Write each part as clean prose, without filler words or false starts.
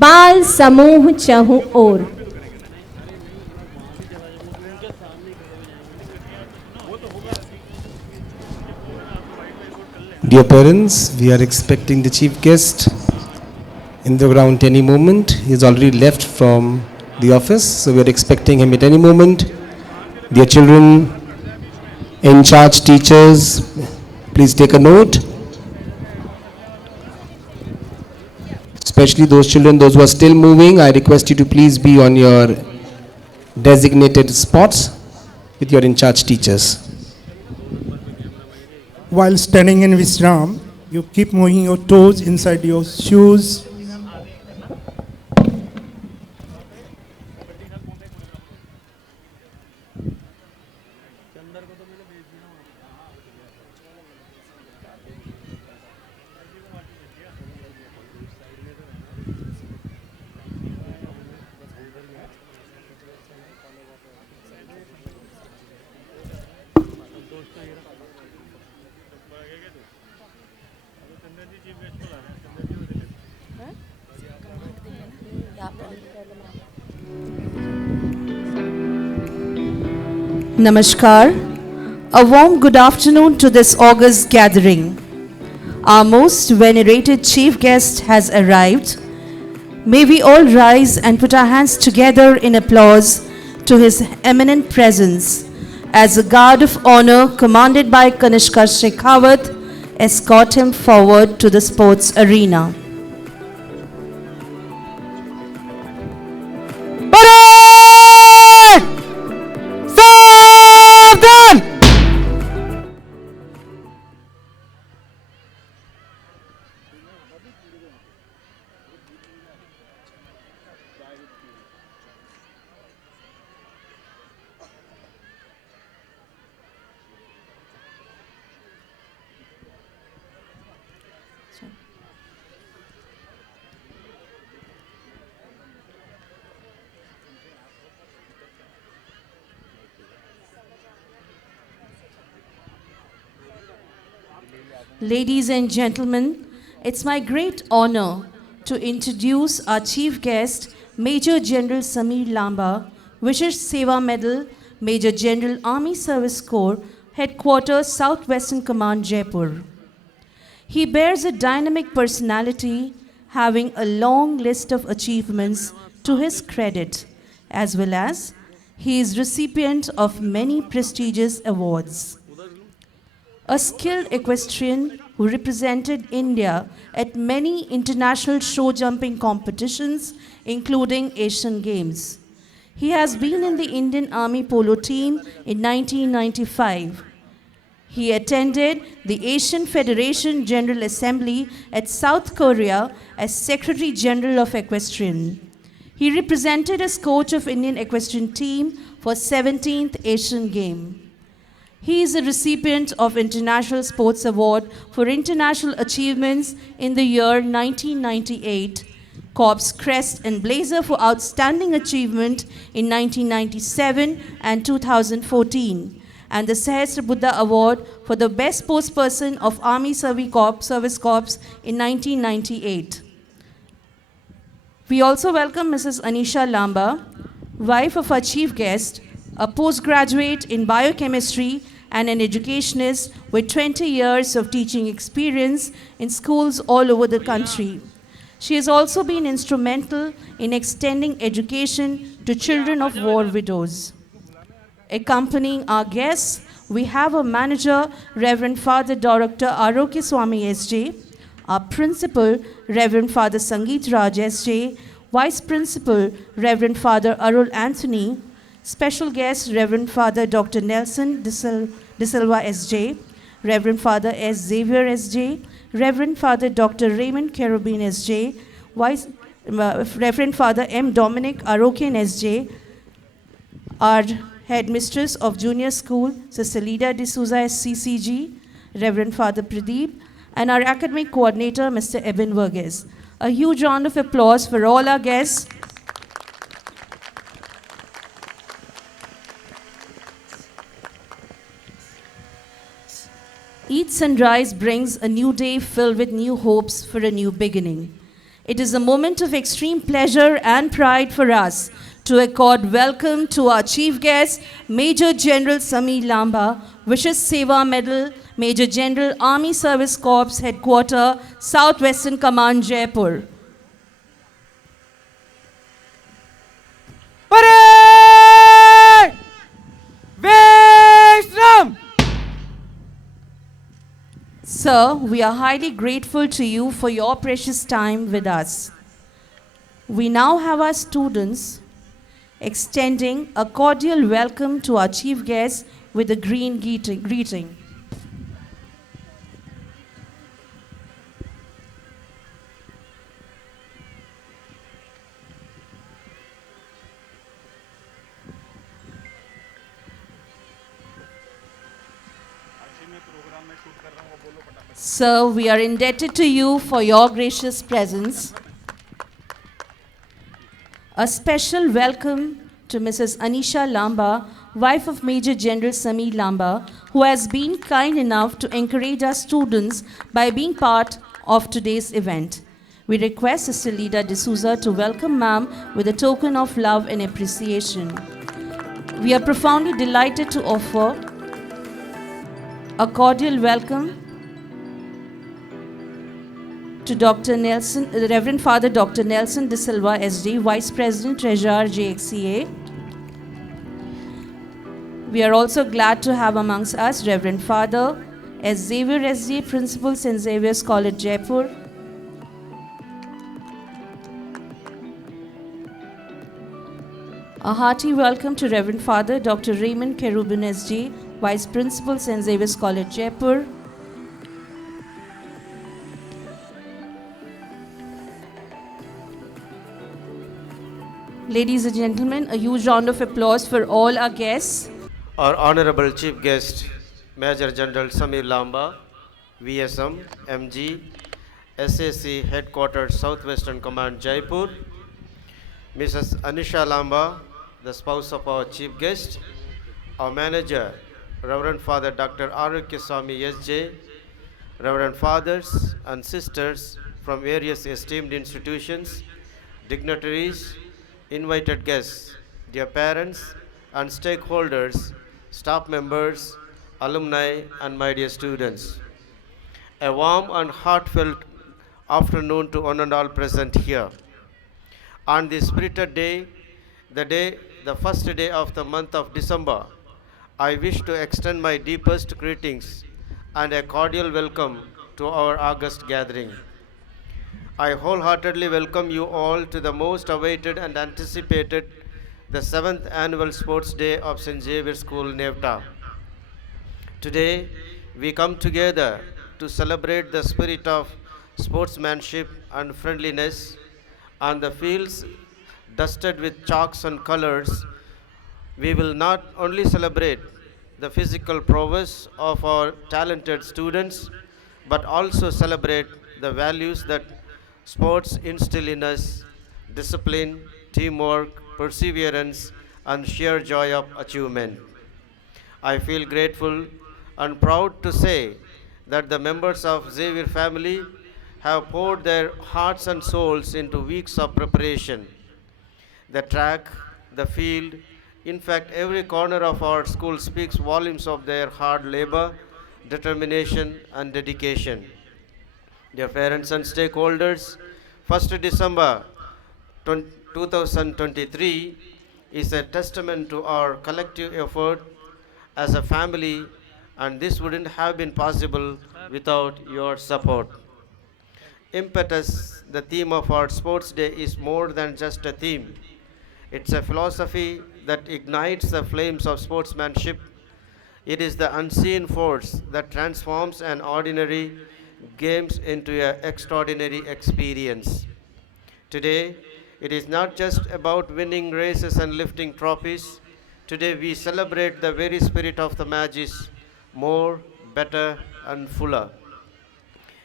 बाल समूह चहु ओर। Dear parents, we are expecting the chief guest in the ground any moment. He has already left from the office, so we are expecting him at any moment. Dear children, in charge teachers, please take a note. Especially those children, those who are still moving, I request you to please be on your designated spots with your in charge teachers. While standing in Visram, you keep moving your toes inside your shoes. Namaskar. A warm good afternoon to this august gathering. Our most venerated chief guest has arrived. May we all rise and put our hands together in applause to his eminent presence as a guard of honor commanded by Kanishka Shekhawat escort him forward to the sports arena. Ladies and gentlemen, it's my great honor to introduce our chief guest, Major General Samir Lamba, Vishesh Seva Medal, Major General Army Service Corps, Headquarters Southwestern Command, Jaipur. He bears a dynamic personality, having a long list of achievements to his credit, as well as he is recipient of many prestigious awards. A skilled equestrian who represented India at many international show jumping competitions, including Asian Games. He has been in the Indian Army polo team in 1995. He attended the Asian Federation General Assembly at South Korea as Secretary General of Equestrian. He represented as coach of Indian equestrian team for 17th Asian Game. He is a recipient of International Sports Award for International Achievements in the year 1998, Corps Crest and Blazer for Outstanding Achievement in 1997 and 2014, and the Sahasra Buddha Award for the Best Sportsperson of Army Service Corps in 1998. We also welcome Mrs. Anisha Lamba, wife of our chief guest, a postgraduate in biochemistry and an educationist with 20 years of teaching experience in schools all over the country. She has also been instrumental in extending education to children of war widows. Accompanying our guests, we have a manager, Reverend Father Dr. Arokya Swami SJ, our principal, Reverend Father Sangeet Raj SJ, Vice Principal, Reverend Father Arul Anthony, special guest, Reverend Father Dr. Nelson De Silva SJ, Reverend Father S. Xavier SJ, Reverend Father Dr. Raymond Cherubin SJ, Reverend Father M. Dominic Arokian SJ, our headmistress of junior school, Sister Lida D'Souza SCCG, Reverend Father Pradeep, and our academic coordinator, Mr. Eben Verghese. A huge round of applause for all our guests. Each sunrise brings a new day filled with new hopes for a new beginning. It is a moment of extreme pleasure and pride for us to accord welcome to our chief guest, Major General Samir Lamba, Vishis Seva Medal, Major General Army Service Corps Headquarter, Southwestern Command, Jaipur. Parade! Vishram! Sir, we are highly grateful to you for your precious time with us. We now have our students extending a cordial welcome to our chief guest with a green greeting. Sir, we are indebted to you for your gracious presence. A special welcome to Mrs. Anisha Lamba, wife of Major General Samir Lamba, who has been kind enough to encourage our students by being part of today's event. We request Sister Lida D'Souza to welcome ma'am with a token of love and appreciation. We are profoundly delighted to offer a cordial welcome to Dr. Nelson, Reverend Father Dr. Nelson De Silva, SD, Vice President, Treasurer, JXCA. We are also glad to have amongst us Reverend Father S. Xavier, SD, Principal, St. Xavier's College, Jaipur. A hearty welcome to Reverend Father Dr. Raymond Kerubin, SD, Vice Principal, St. Xavier's College, Jaipur. Ladies and gentlemen, a huge round of applause for all our guests. Our Honorable Chief Guest, Major General Samir Lamba, VSM, MG, SAC Headquarters, Southwestern Command, Jaipur. Mrs. Anisha Lamba, the spouse of our Chief Guest. Our Manager, Reverend Father Dr. Arukya Swami, SJ. Reverend Fathers and Sisters from various esteemed institutions, dignitaries, invited guests, dear parents and stakeholders, staff members, alumni, and my dear students. A warm and heartfelt afternoon to one and all present here. On this spirited day, the first day of the month of December, I wish to extend my deepest greetings and a cordial welcome to our August gathering. I wholeheartedly welcome you all to the most awaited and anticipated the 7th Annual Sports Day of St. Xavier's School, Nevada. Today, we come together to celebrate the spirit of sportsmanship and friendliness on the fields dusted with chalks and colors. We will not only celebrate the physical prowess of our talented students, but also celebrate the values that sports instill in us: discipline, teamwork, perseverance, and sheer joy of achievement. I feel grateful and proud to say that the members of Xavier family have poured their hearts and souls into weeks of preparation. The track, the field, in fact, every corner of our school speaks volumes of their hard labor, determination, and dedication. Dear parents and stakeholders, 1st December 2023 is a testament to our collective effort as a family, and this wouldn't have been possible without your support. Impetus, the theme of our sports day, is more than just a theme. It's a philosophy that ignites the flames of sportsmanship. It is the unseen force that transforms an ordinary games into an extraordinary experience. Today, it is not just about winning races and lifting trophies. Today, we celebrate the very spirit of the Magis: more, better, and fuller.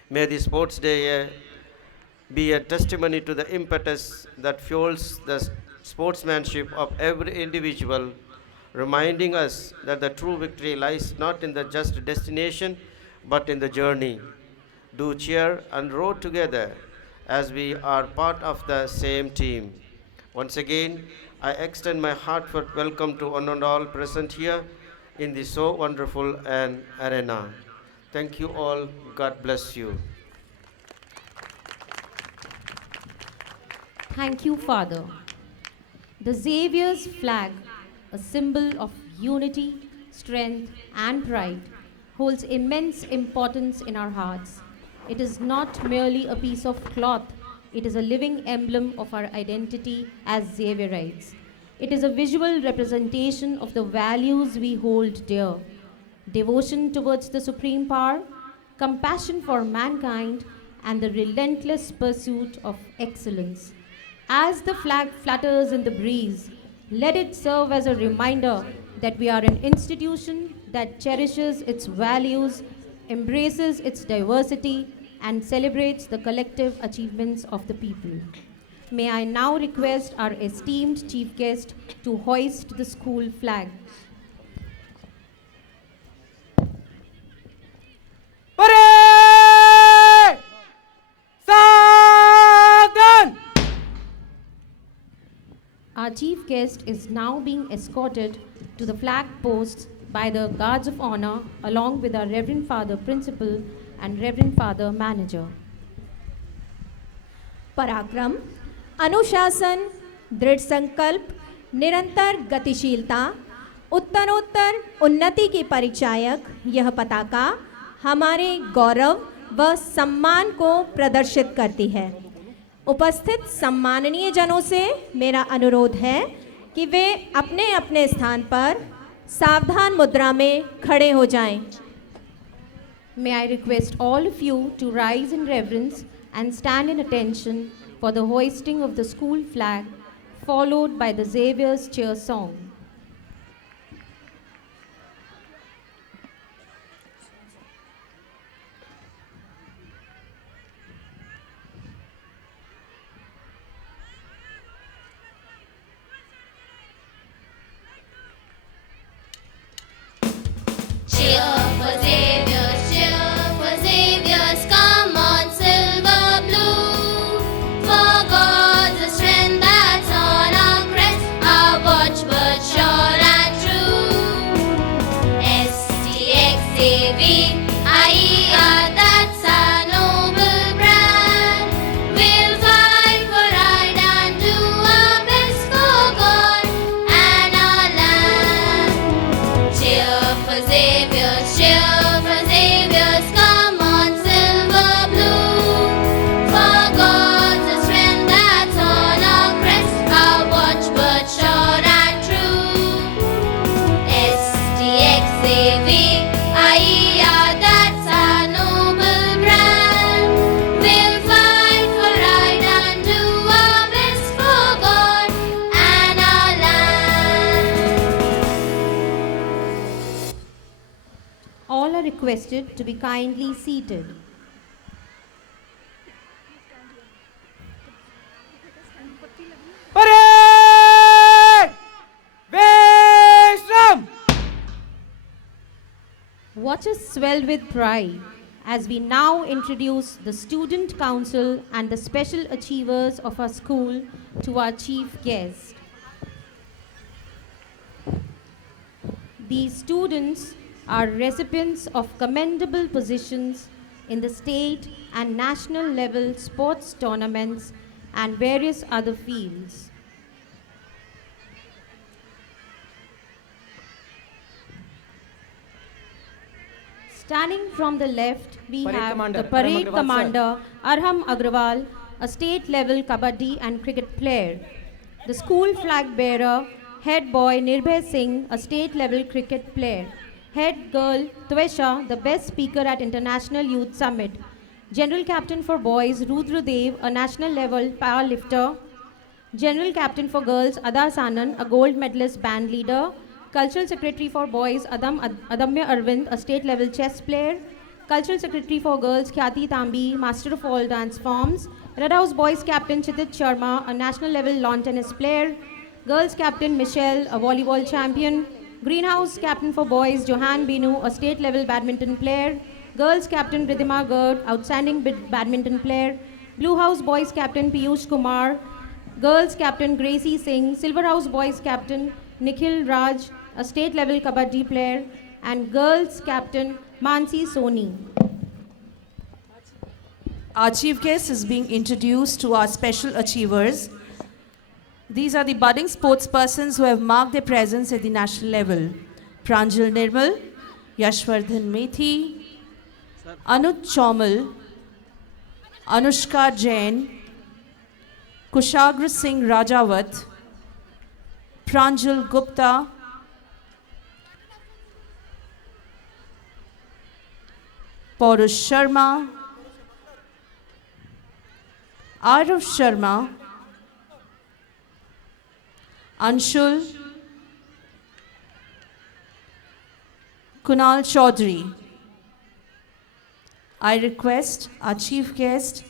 May the sports day be a testimony to the impetus that fuels the sportsmanship of every individual, reminding us that the true victory lies not in the just destination, but in the journey. Do cheer and row together as we are part of the same team. Once again, I extend my heartfelt welcome to one and all present here in this so wonderful an arena. Thank you all. God bless you. Thank you, Father. The Xavier's flag, a symbol of unity, strength, and pride, holds immense importance in our hearts. It is not merely a piece of cloth, it is a living emblem of our identity as Xavierites. It is a visual representation of the values we hold dear: devotion towards the supreme power, compassion for mankind, and the relentless pursuit of excellence. As the flag flutters in the breeze, let it serve as a reminder that we are an institution that cherishes its values, embraces its diversity, and celebrates the collective achievements of the people. May I now request our esteemed chief guest to hoist the school flag. Parade! Sagan! Our chief guest is now being escorted to the flag posts by the guards of honor along with our Reverend Father Principal and Reverend Father Manager. पराक्रम, अनुशासन, दृढ़ संकल्प, निरंतर गतिशीलता, उत्तरोत्तर उन्नति की परिचायक यह पताका हमारे गौरव व सम्मान को प्रदर्शित करती है। उपस्थित सम्माननीय जनों से मेरा अनुरोध है कि वे अपने अपने स्थान पर सावधान मुद्रा में खड़े हो जाएं। May I request all of you to rise in reverence and stand in attention for the hoisting of the school flag, followed by the Xavier's cheer song. Cheer for Xavier's, come on, silver blue. For God's the strength that's on our crest, our watchword sure and true. STXAVIER, that's our noble brand. We'll fight for right and do our best for God and our land. Cheer for Xavier's, come on, silver blue. For God's the strength that's on our crest, our watchword sure and true. STXAVIER, that's our noble brand. We'll fight for right and do our best for God and our land. All are requested to be kindly seated. Parade! Vishram! Watch us swell with pride as we now introduce the Student Council and the special achievers of our school to our chief guest. These students are recipients of commendable positions in the state and national level sports tournaments and various other fields. Standing from the left, we Parade have Commander, the Parade Arham Agrawal, Commander, Arham Agrawal, a state-level kabaddi and cricket player. The school flag bearer, Head boy Nirbhay Singh, a state-level cricket player. Head girl Twesha, the best speaker at International Youth Summit. General Captain for boys Rudra Dev, a national-level power lifter. General Captain for girls Ada Sanan, a gold medalist band leader. Cultural Secretary for boys Adamya Arvind, a state-level chess player. Cultural Secretary for girls Khyati Tambi, master of all dance forms. Red House boys Captain Chidit Sharma, a national-level lawn tennis player. Girls Captain Michelle, a volleyball champion. Greenhouse Captain for boys Johan Binu, a state-level badminton player. Girls Captain Ridhima Gurd, outstanding badminton player. Blue House Boys Captain Piyush Kumar, Girls Captain Gracie Singh, Silver House Boys Captain Nikhil Raj, a state level kabaddi player, and Girls Captain Mansi Soni. Our chief guest is being introduced to our special achievers. These are the budding sportspersons who have marked their presence at the national level. Pranjal Nirmal, Yashvardhan Methi, Anuj Chaumal, Anushka Jain, Kushagra Singh Rajawat, Pranjal Gupta, Paurush Sharma, Arav Sharma, Anshul, Kunal Chaudhary. I request our chief guest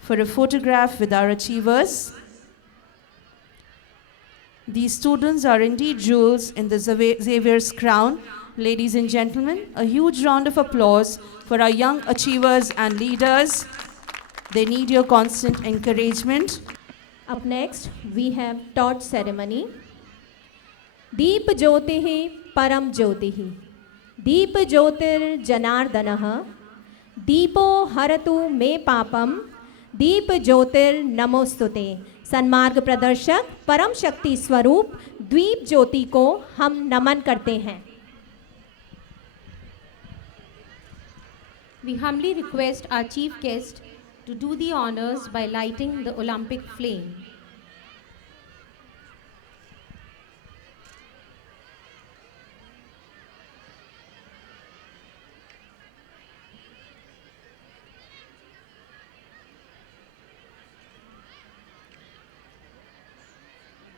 for a photograph with our achievers. These students are indeed jewels in the Xavier's crown. Ladies and gentlemen, a huge round of applause for our young achievers and leaders. They need your constant encouragement. Up next, we have torch ceremony. Deep Jyotihi Param Jyotihi. Deep Jyotir Janardanah. Deepo Haratu Me Papam. Deep Jyotir Namostute. सन्मार्ग प्रदर्शक परम शक्ति स्वरूप द्वीप ज्योति को हम नमन करते हैं. We humbly request our chief guest to do the honors by lighting the Olympic flame.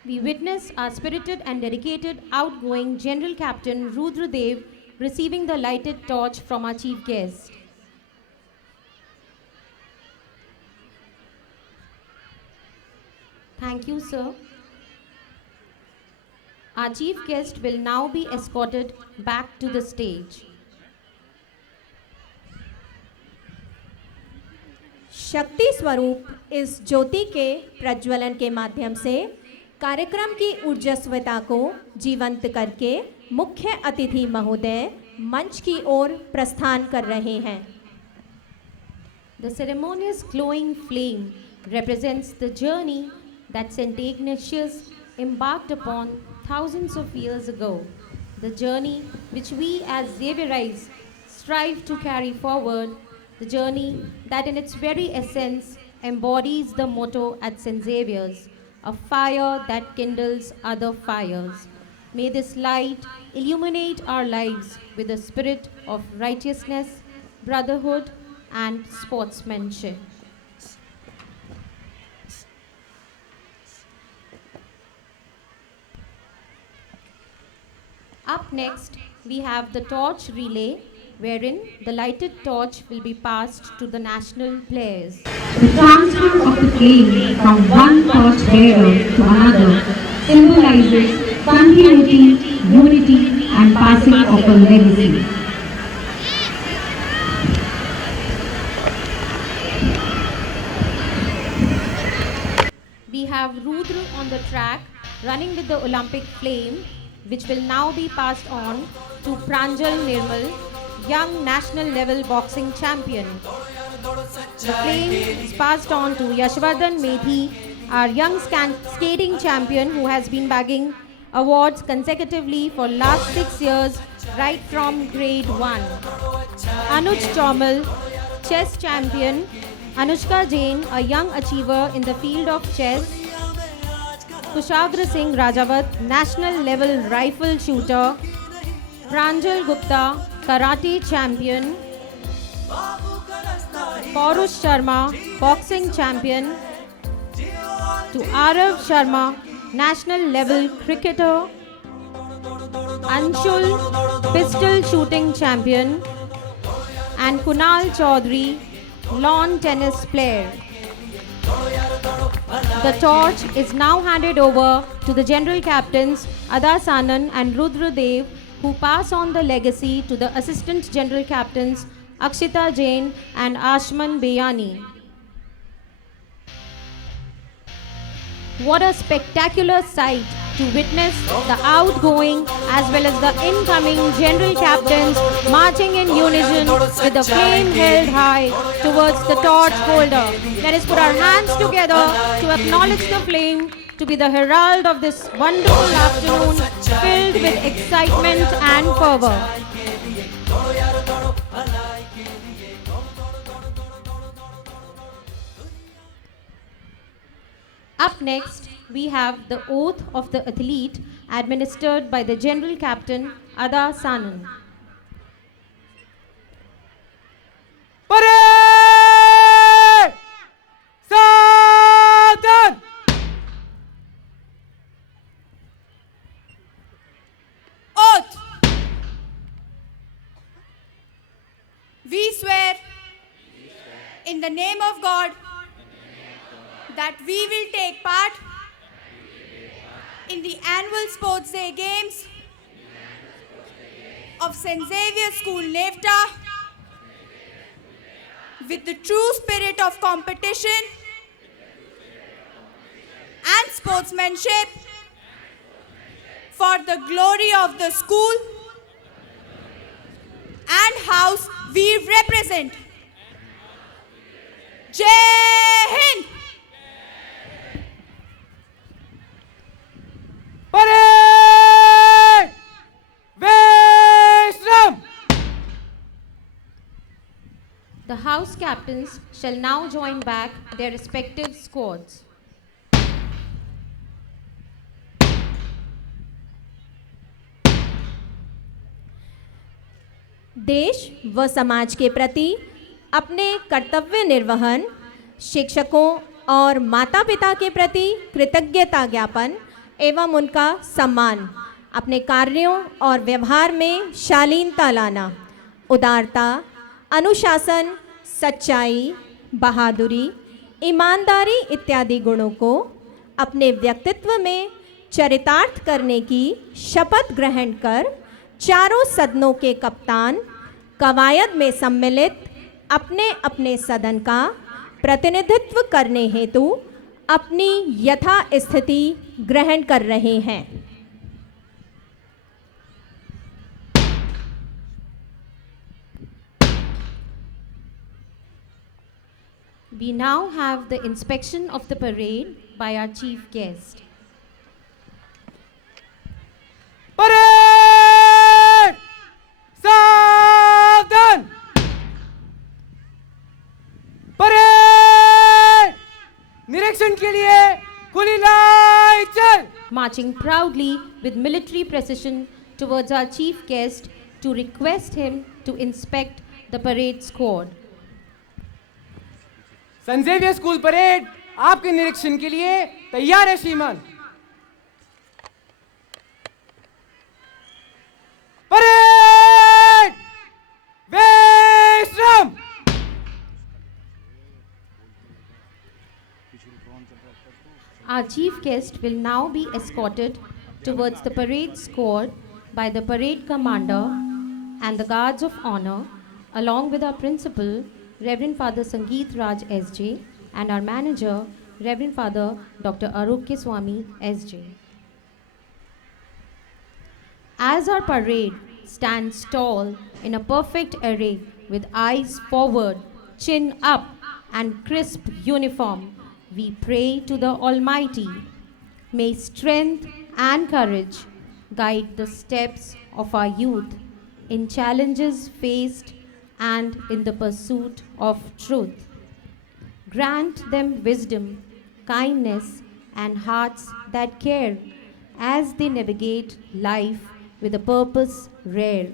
We witness our spirited and dedicated outgoing General Captain Rudradev receiving the lighted torch from our chief guest. Thank you, sir. Our chief guest will now be escorted back to the stage. शक्ति स्वरूप इस ज्योति के प्रज्वलन के माध्यम से कार्यक्रम की ऊर्जस्वता को जीवंत करके मुख्य अतिथि महोदय मंच की ओर प्रस्थान कर रहे हैं. The ceremonious glowing flame represents the journey that St. Ignatius embarked upon thousands of years ago, the journey which we as Xavierites strive to carry forward, the journey that in its very essence embodies the motto at St. Xavier's, a fire that kindles other fires. May this light illuminate our lives with a spirit of righteousness, brotherhood, and sportsmanship. Up next, we have the torch relay, wherein the lighted torch will be passed to the national players. The transfer of the flame from one torch bearer to another symbolizes continuity, unity, and passing of a legacy. We have Rudra on the track running with the Olympic flame, which will now be passed on to Pranjal Nirmal, young national level boxing champion. The flame is passed on to Yashvardhan Methi, our young skating champion who has been bagging awards consecutively for last 6 years right from grade 1. Anuj Chaumal, chess champion. Anushka Jain, a young achiever in the field of chess. Kushagra Singh Rajawat, national level rifle shooter. Pranjal Gupta, karate champion. Paurush Sharma, boxing champion. To Arav Sharma, national level cricketer. Anshul, pistol shooting champion. And Kunal Chaudhary, lawn tennis player. The torch is now handed over to the General Captains Adas Anand and Rudradev, who pass on the legacy to the Assistant General Captains Akshita Jain and Ashman Beyani. What a spectacular sight to witness the outgoing as well as the incoming general captains marching in unison with the flame held high towards the torch holder. Let us put our hands together to acknowledge the flame to be the herald of this wonderful afternoon filled with excitement and fervor. Up next, we have the oath of the athlete administered by the General Captain Ada Sanan. Parade! Sadan! Oath. We swear in the name of God that we will take part in the annual Sports Day Games of St. Xavier School, Nevta, with the true spirit of competition and sportsmanship for the glory of the school and house we represent. Jai Hind! Parade! Vishram! The house captains shall now join back their respective squads. देश व समाज के प्रति अपने कर्तव्य निर्वहन, शिक्षकों और माता पिता के प्रति कृतज्ञता ज्ञापन एवं उनका सम्मान, अपने कार्यों और व्यवहार में शालीनता लाना, उदारता, अनुशासन, सच्चाई, बहादुरी, ईमानदारी इत्यादि गुणों को अपने व्यक्तित्व में चरितार्थ करने की शपथ ग्रहण कर चारों सदनों के कप्तान कवायद में सम्मिलित अपने अपने सदन का प्रतिनिधित्व करने हेतु अपनी यथा स्थिति ग्रहण कर रहे हैं। We now have the inspection of the parade by our chief guest. Parade! Sadan! Parade! निरीक्षण के लिए खुली लाइन चल! Marching proudly with military precision towards our chief guest to request him to inspect the parade squad. Saint Xavier school parade आपके निरीक्षण के लिए तैयार है श्रीमान। परेड! विश्राम! Our chief guest will now be escorted towards the parade squad by the parade commander and the guards of honor, along with our principal, Reverend Father Sangeet Raj SJ, and our manager, Reverend Father Dr. Arokya Swami SJ. As our parade stands tall in a perfect array with eyes forward, chin up, and crisp uniform, we pray to the Almighty. May strength and courage guide the steps of our youth in challenges faced and in the pursuit of truth. Grant them wisdom, kindness, and hearts that care as they navigate life with a purpose rare.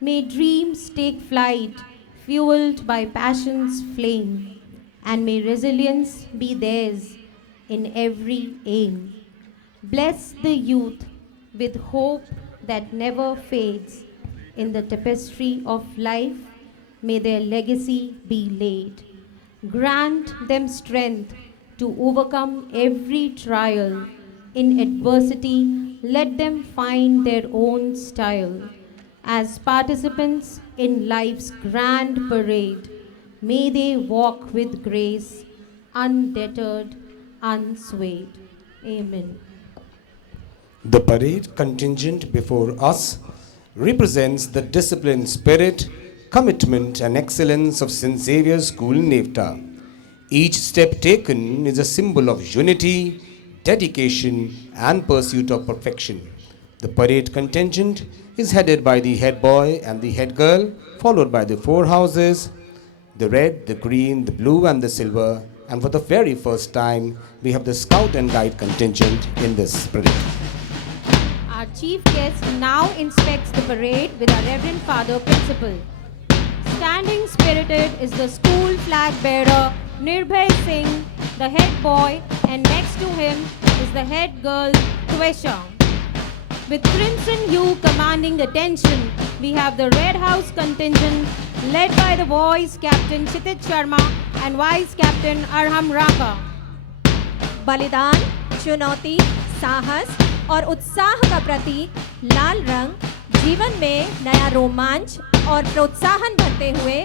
May dreams take flight, fueled by passion's flame, and may resilience be theirs in every aim. Bless the youth with hope that never fades. In the tapestry of life, may their legacy be laid. Grant them strength to overcome every trial. In adversity, let them find their own style. As participants in life's grand parade, may they walk with grace, undeterred, unswayed. Amen. The parade contingent before us represents the disciplined spirit, commitment, and excellence of St. Xavier's School Nevta. Each step taken is a symbol of unity, dedication, and pursuit of perfection. The parade contingent is headed by the head boy and the head girl, followed by the four houses, the red, the green, the blue, and the silver. And for the very first time, we have the scout and guide contingent in this parade. Our chief guest now inspects the parade with our Reverend Father Principal. Standing spirited is the school flag bearer Nirbhay Singh, the head boy, and next to him is the head girl Twesha. With crimson hue commanding attention, we have the Red House contingent led by the boys Captain Kshitij Sharma and Vice Captain Arham Raka. बलिदान, चुनौती, साहस और उत्साह का प्रतीक लाल रंग जीवन में नया रोमांच और प्रोत्साहन भरते हुए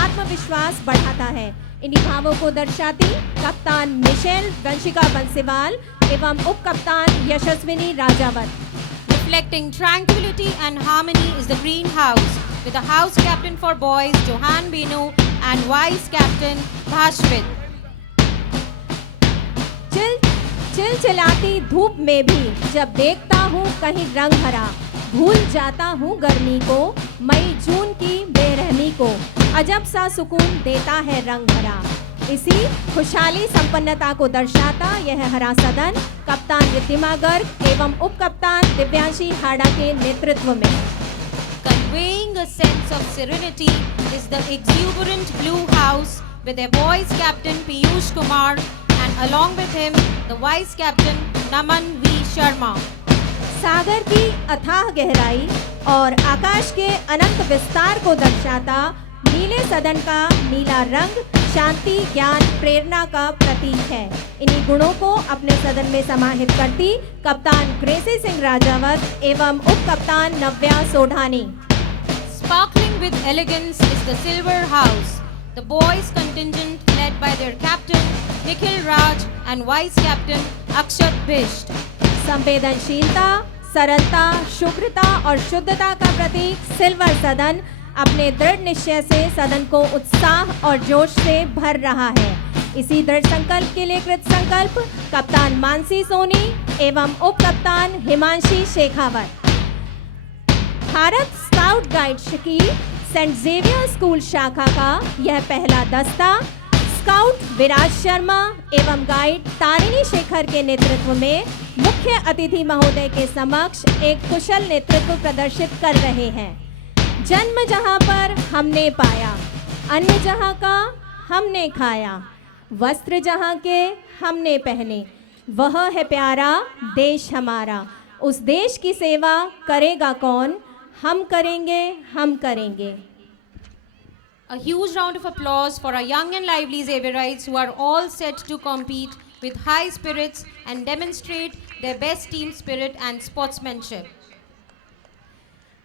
आत्मविश्वास बढ़ाता है। इन्हीं भावों को दर्शाती कप्तान मिशेल वंशिका बंसीवाल एवं उप कप्तान यशस्विनी Rajawat. Reflecting tranquility and harmony is the Green House, with the house captain for boys Johan Binu and vice captain Bhashwit. चिलचिलाती धूप में भी जब देखता हूँ कहीं रंग भरा, भूल जाता हूँ गर्मी को, मई जून की बेरहमी को, अजब सा सुकून देता है रंग भरा। इसी खुशहाली संपन्नता को दर्शाता यह हरा सदन कप्तान रिद्धिमा गर्ग एवं उप कप्तान दिव्यांशी हाड़ा के नेतृत्व में। Conveying a sense of serenity is the exuberant Blue House with their boys captain Piyush Kumar and along with him the vice captain Naman V. Sharma. सागर की अथाह गहराई और आकाश के अनंत विस्तार को दर्शाता नीले सदन का नीला रंग शांति, ज्ञान, प्रेरणा का प्रतीक है। इन्हीं गुणों को अपने सदन में समाहित करती कप्तान ग्रेसी सिंह राजावत एवं उप कप्तान नव्या सोढानी। Sparkling with elegance is the Silver House, the boys contingent led by their captain Nikhil Raj and vice captain Akshat Bisht. संवेदनशीलता, सरलता, शुभ्रता और शुद्धता का प्रतीक सिल्वर सदन अपने दृढ़ निश्चय से सदन को उत्साह और जोश से भर रहा है। इसी दृढ़ संकल्प के लिए कृत संकल्प कप्तान मानसी सोनी एवं उप कप्तान हिमांशी शेखावत। भारत स्काउट गाइड की सेंट जेवियर स्कूल शाखा का यह पहला दस्ता स्काउट विराज शर्मा एवं गाइड तारिणी शेखर के नेतृत्व में मुख्य अतिथि महोदय के समक्ष एक कुशल नेतृत्व प्रदर्शित कर रहे हैं। जन्म जहाँ पर हमने पाया, अन्न जहाँ का हमने खाया, वस्त्र जहाँ के हमने पहने, वह है प्यारा देश हमारा। उस देश की सेवा करेगा कौन, हम करेंगे, हम करेंगे। A huge round of applause for our young and lively Xavierites who are all set to compete with high spirits and demonstrate their best team spirit and sportsmanship.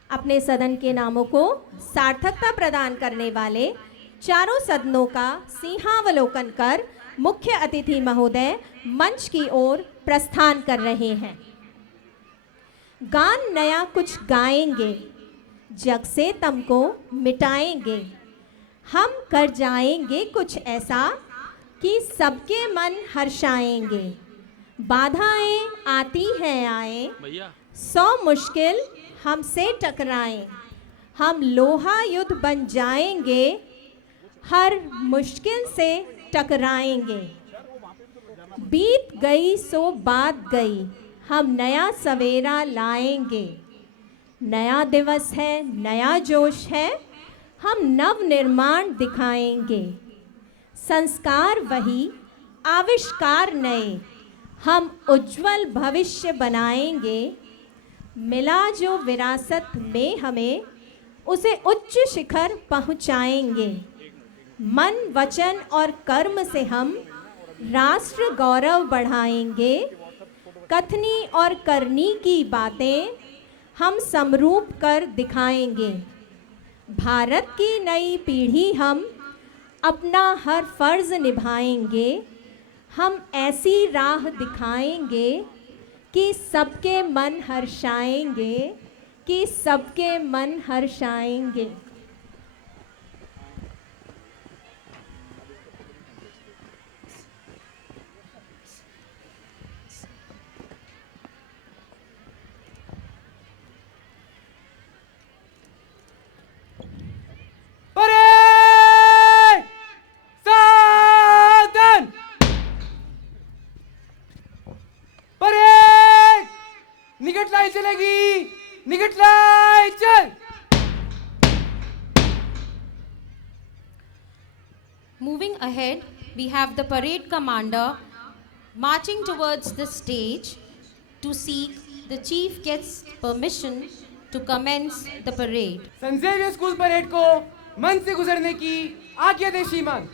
अपने सदन के नामों को सार्थकता प्रदान करने वाले चारों सदनों का सिंहावलोकन कर मुख्य अतिथि महोदय मंच की ओर प्रस्थान कर रहे हैं। गान नया कुछ गाएंगे, जग से तम को मिटाएंगे, हम कर जाएंगे कुछ ऐसा कि सबके मन हर्षाएंगे। बाधाएं आती हैं आए, 100 मुश्किल हमसे टकराएं, हम लोहा युद्ध बन जाएंगे, हर मुश्किल से टकराएंगे। बीत गई सो बात गई, हम नया सवेरा लाएंगे। नया दिवस है, नया जोश है, हम नव निर्माण दिखाएंगे। संस्कार वही, आविष्कार नए, हम उज्जवल भविष्य बनाएंगे। मिला जो विरासत में हमें, उसे उच्च शिखर पहुंचाएंगे। मन, वचन और कर्म से हम राष्ट्र गौरव बढ़ाएंगे। कथनी और करनी की बातें हम समरूप कर दिखाएंगे। भारत की नई पीढ़ी हम अपना हर फर्ज निभाएंगे। हम ऐसी राह दिखाएंगे कि सबके मन हर्षाएंगे, कि सबके मन हर्षाएंगे। परेड सावधान, परेड निकट लाई चलेगी, निकट लाई चल। Moving ahead, we have the parade commander marching towards the stage to seek the chief guest's permission to commence the parade. Saint Xavier school parade को मंच से गुजरने की आज्ञा दे श्रीमान।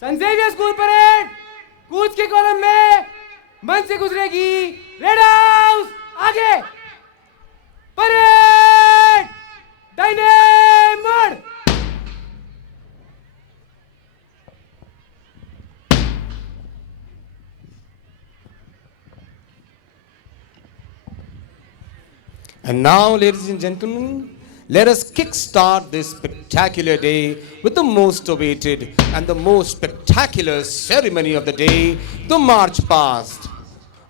सेंट जेवियर स्कूल परेड कूच के कॉलम में मंच से गुजरेगी। रेड हाउस आगे, परेड दाहिने मुड़। And now, ladies and gentlemen, let us kickstart this spectacular day with the most awaited and the most spectacular ceremony of the day, the March Past.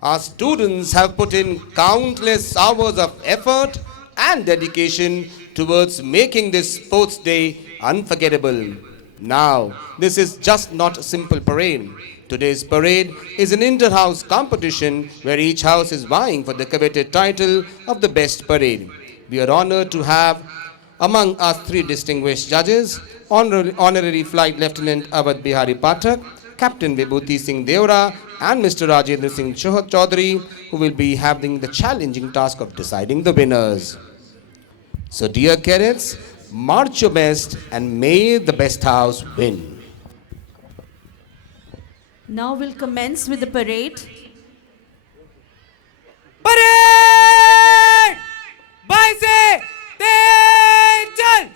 Our students have put in countless hours of effort and dedication towards making this sports day unforgettable. Now, this is just not a simple parade. Today's parade is an inter-house competition where each house is vying for the coveted title of the best parade. We are honored to have among us three distinguished judges, Honorary Flight Lieutenant Awadh Bihari Pathak, Captain Vibhuti Singh Deora, and Mr. Rajendra Singh Chaudhary, who will be having the challenging task of deciding the winners. So dear cadets, march your best and may the best house win. Now we'll commence with the parade. Parade बाएं से तेज चल।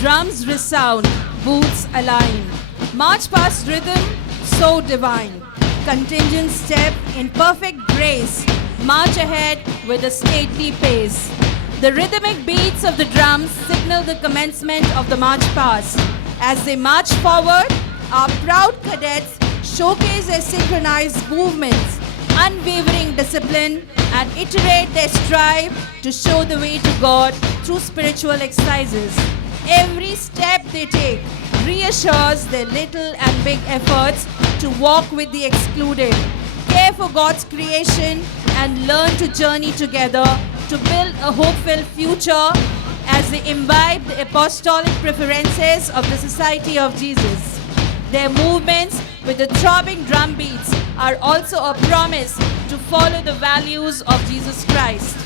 Drums resound, boots align. March past rhythm, so divine. Contingents step in perfect grace. March ahead with a stately pace. The rhythmic beats of the drums signal the commencement of the march past. As they march forward, our proud cadets showcase their synchronized movements, unwavering discipline, and iterate their strive to show the way to God through spiritual exercises. Every step they take reassures their little and big efforts to walk with the excluded, care for God's creation, and learn to journey together to build a hopeful future as they imbibe the apostolic preferences of the Society of Jesus. Their movements with the throbbing drum beats are also a promise to follow the values of Jesus Christ.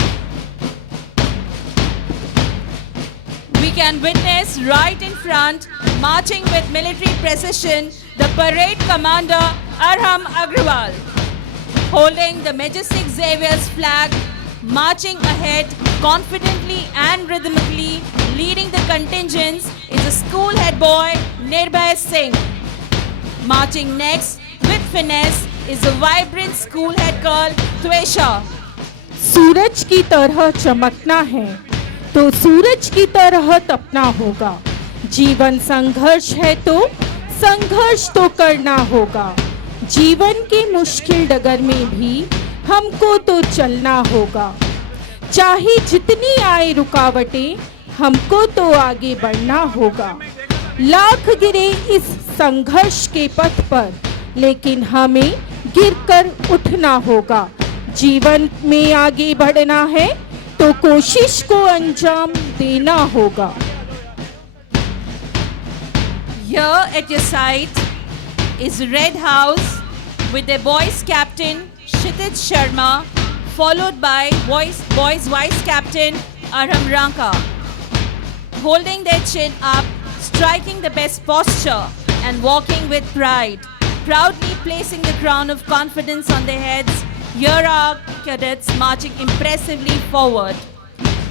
We can witness right in front, marching with military precision, the parade commander Arham Agrawal. Holding the majestic Xavier's flag, marching ahead confidently and rhythmically, leading the contingents is the school head boy Nirbhay Singh. Marching next with finesse is the vibrant school head girl Twesha. सूरज की तरह चमकना है तो सूरज की तरह तपना होगा। जीवन संघर्ष है तो संघर्ष तो करना होगा। जीवन की मुश्किल डगर में भी हमको तो चलना होगा। चाहे जितनी आए रुकावटें, हमको तो आगे बढ़ना होगा। लाख गिरे इस संघर्ष के पथ पर, लेकिन हमें गिरकर उठना होगा। जीवन में आगे बढ़ना है तो कोशिश को अंजाम देना होगा। Here at your side is Red House with their boys captain Kshitij Sharma, followed by boys vice captain Aram Ranka. Holding their chin up, striking the best posture and walking with pride, proudly placing the crown of confidence on their heads. Here are cadets marching impressively forward.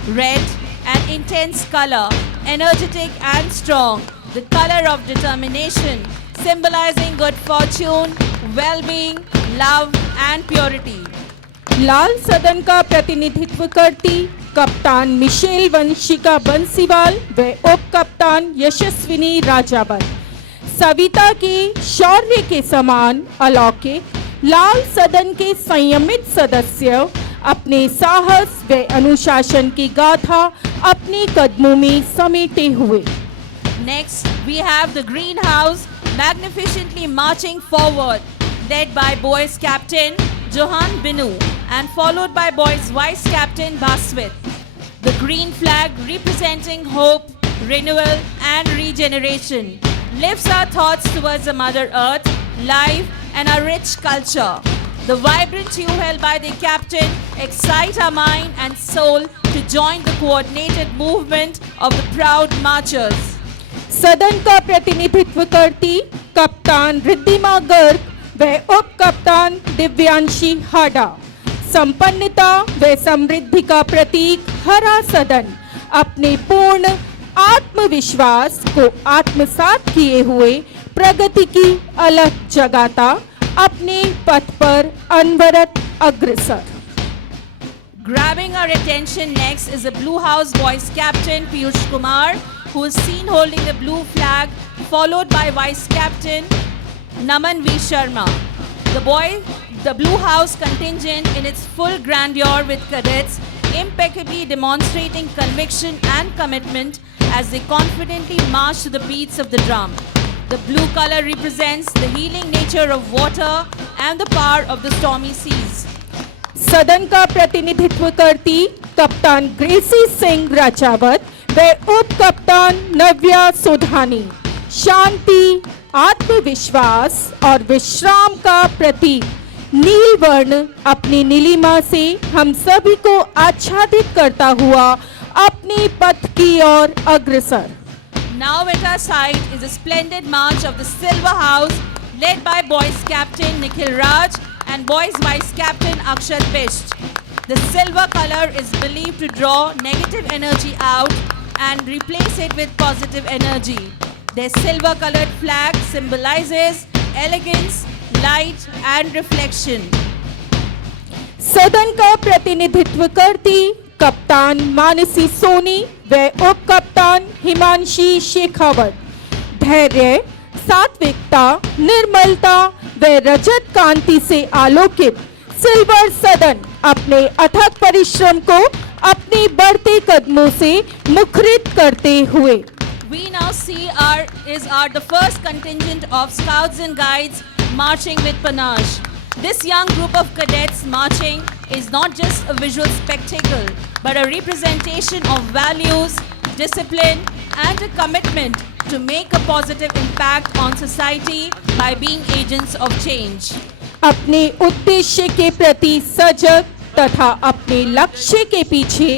Red, an intense color, energetic and strong, the color of determination, symbolizing good fortune, well-being, love and purity. लाल सदन का प्रतिनिधित्व करती कप्तान Michel Vanshika Bansiwal व उप कप्तान यशस्विनी राजावत सविता के शौर्य के समान अलौकिक लाल सदन के संयमित सदस्य अपने साहस व अनुशासन की गाथा अपने कदमों में समेटे हुए. Next, we have the greenhouse magnificently marching forward, led by boys captain Johan Binu and followed by boys vice captain Baswit. The green flag representing hope, renewal and regeneration lifts our thoughts towards the Mother Earth, life and our rich culture. The vibrant hue held by the captain excite our mind and soul to join the coordinated movement of the proud marchers. सदन का प्रतिनिधित्व करती कप्तान रिद्धिमा गर्ग व उप कप्तान दिव्यांशी हाडा संपन्नता व समृद्धि का प्रतीक हरा सदन अपने पूर्ण आत्मविश्वास को आत्मसात किए हुए प्रगति की अलख जगाता अपने पथ पर अनवरत अग्रसर. Grabbing our attention next is the Blue House boys captain Piyush Kumar, who is seen holding the blue flag, followed by vice captain Naman V. Sharma. The Blue House contingent in its full grandeur with cadets impeccably demonstrating conviction and commitment as they confidently march to the beats of the drum. The blue color represents the healing nature of water and the power of the stormy seas. सदन का प्रतिनिधित्व करती कप्तान ग्रेसी सिंह राजावत व उप कप्तान नव्या सोधानी शांति, आत्मविश्वास और विश्राम का प्रतीक नील वर्ण अपनी नीलिमा से हम सभी को आच्छादित करता हुआ अपने पथ की ओर अग्रसर. Now at our side is a splendid march of the Silver House led by boys captain Nikhil Raj and boys vice captain Akshat Bisht. The silver color is believed to draw negative energy out and replace it with positive energy. Their silver colored flag symbolizes elegance, light and reflection. सदन का प्रतिनिधित्व करती कप्तान मानसी सोनी व उप कप्तान हिमांशी शेखावत धैर्य, सात्विकता, निर्मलता व रजत कांति से आलोकित सिल्वर सदन अपने अथक परिश्रम को अपने बढ़ते कदमों से मुखरित करते हुए. We now see the first contingent of scouts and guides marching with panache. This young group of cadets marching is not just a visual spectacle, but a representation of values, discipline, and a commitment to make a positive impact on society by being agents of change. अपने उद्देश्य के प्रति सजग तथा अपने लक्ष्य के पीछे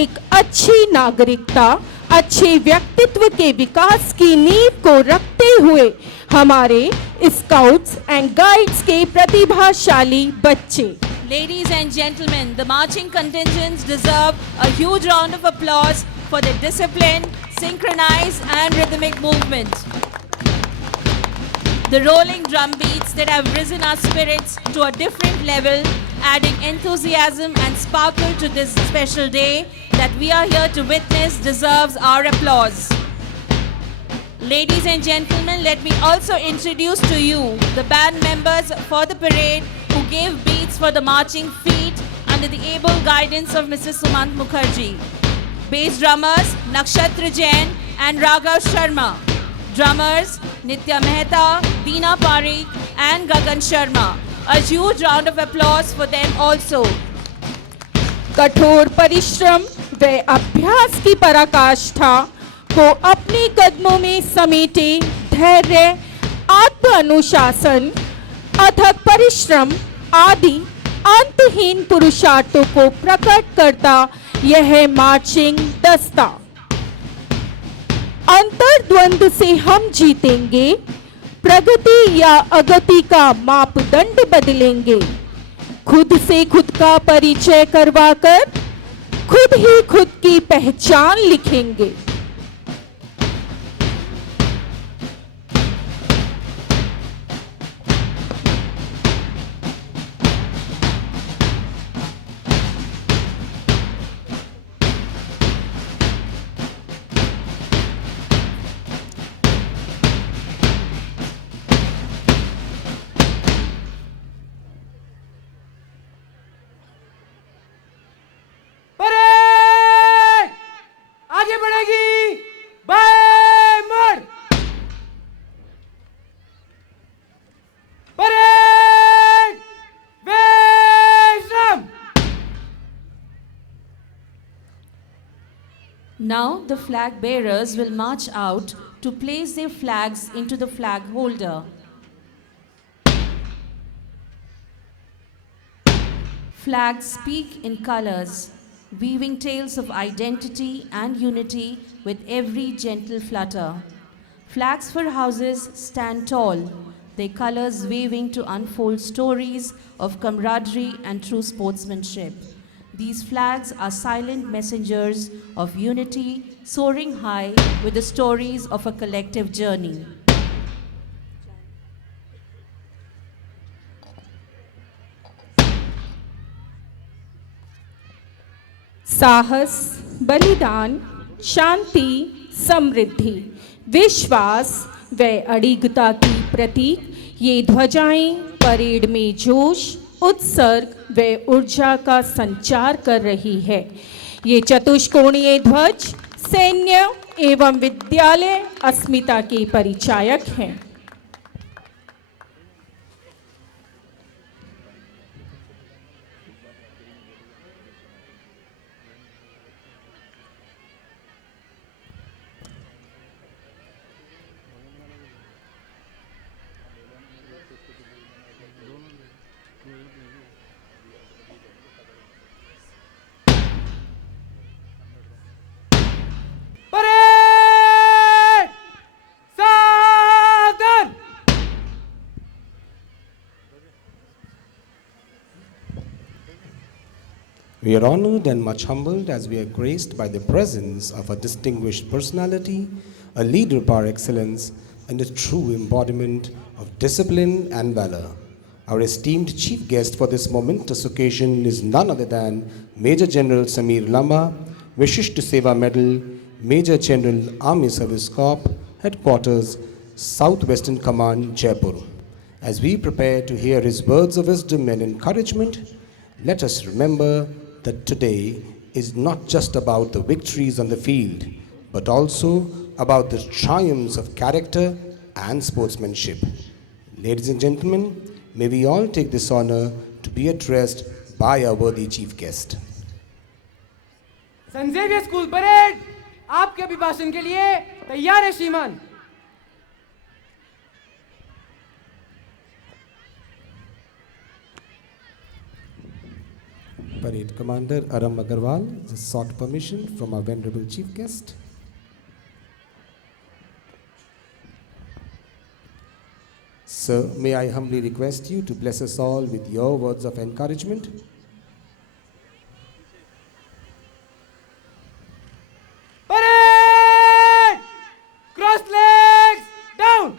एक अच्छी नागरिकता, अच्छे व्यक्तित्व के विकास की नींव को रखते हुए हमारे स्काउट्स एंड गाइड्स के प्रतिभाशाली बच्चे. Ladies and gentlemen, the marching contingents deserve a huge round of applause for their discipline, synchronized and rhythmic movement. The rolling drum beats that have risen our spirits to a different level, adding enthusiasm and sparkle to this special day that we are here to witness, deserves our applause. Ladies and gentlemen, let me also introduce to you the band members for the parade who gave beats for the marching feet under the able guidance of Mr. Sumant Mukherjee. Bass drummers Nakshatra Jain and Raghav Sharma. Drummers Nitya Mehta, Deena Parikh and Gagan Sharma. A huge round of applause for them also. कठोर परिश्रम व अभ्यास की पराकाष्ठा को अपने कदमों में समेटे धैर्य, आत्म अनुशासन, अथक परिश्रम आदि अंतहीन पुरुषार्थों को प्रकट करता यह मार्चिंग दस्ता अंतर्द्वंद से हम जीतेंगे, प्रगति या अगति का मापदंड बदलेंगे। खुद से खुद का परिचय करवाकर खुद ही खुद की पहचान लिखेंगे। परेड आगे बढ़ेगी। बाएं मुड़। परेड विश्राम। Now the flag bearers will march out to place their flags into the flag holder. Flags speak in colors, weaving tales of identity and unity with every gentle flutter. Flags for houses stand tall, their colors waving to unfold stories of camaraderie and true sportsmanship. These flags are silent messengers of unity, soaring high with the stories of a collective journey. साहस, बलिदान, शांति, समृद्धि, विश्वास व अडिगता की प्रतीक ये ध्वजाएं parade में जोश, उत्सर्ग व ऊर्जा का संचार कर रही है। ये चतुष्कोणीय ध्वज सैन्य एवं विद्यालय अस्मिता के परिचायक हैं। परेड सावधान। We are honored and much humbled as we are graced by the presence of a distinguished personality, a leader par excellence, and a true embodiment of discipline and valor. Our esteemed chief guest for this momentous occasion is none other than Major General Sameer Lamba, Vishisht Seva Medal, Major General Army Service Corps, Headquarters, Southwestern Command, Jaipur. As we prepare to hear his words of wisdom and encouragement, let us remember that today is not just about the victories on the field, but also about the triumphs of character and sportsmanship. Ladies and gentlemen, may we all take this honor to be addressed by our worthy chief guest. Saint Xavier school parade आपके अभिभाषण के लिए तैयार है श्रीमान। Parade Commander Aram Agarwal has sought permission from our venerable chief guest. Sir, may I humbly request you to bless us all with your words of encouragement. Parade cross legs down.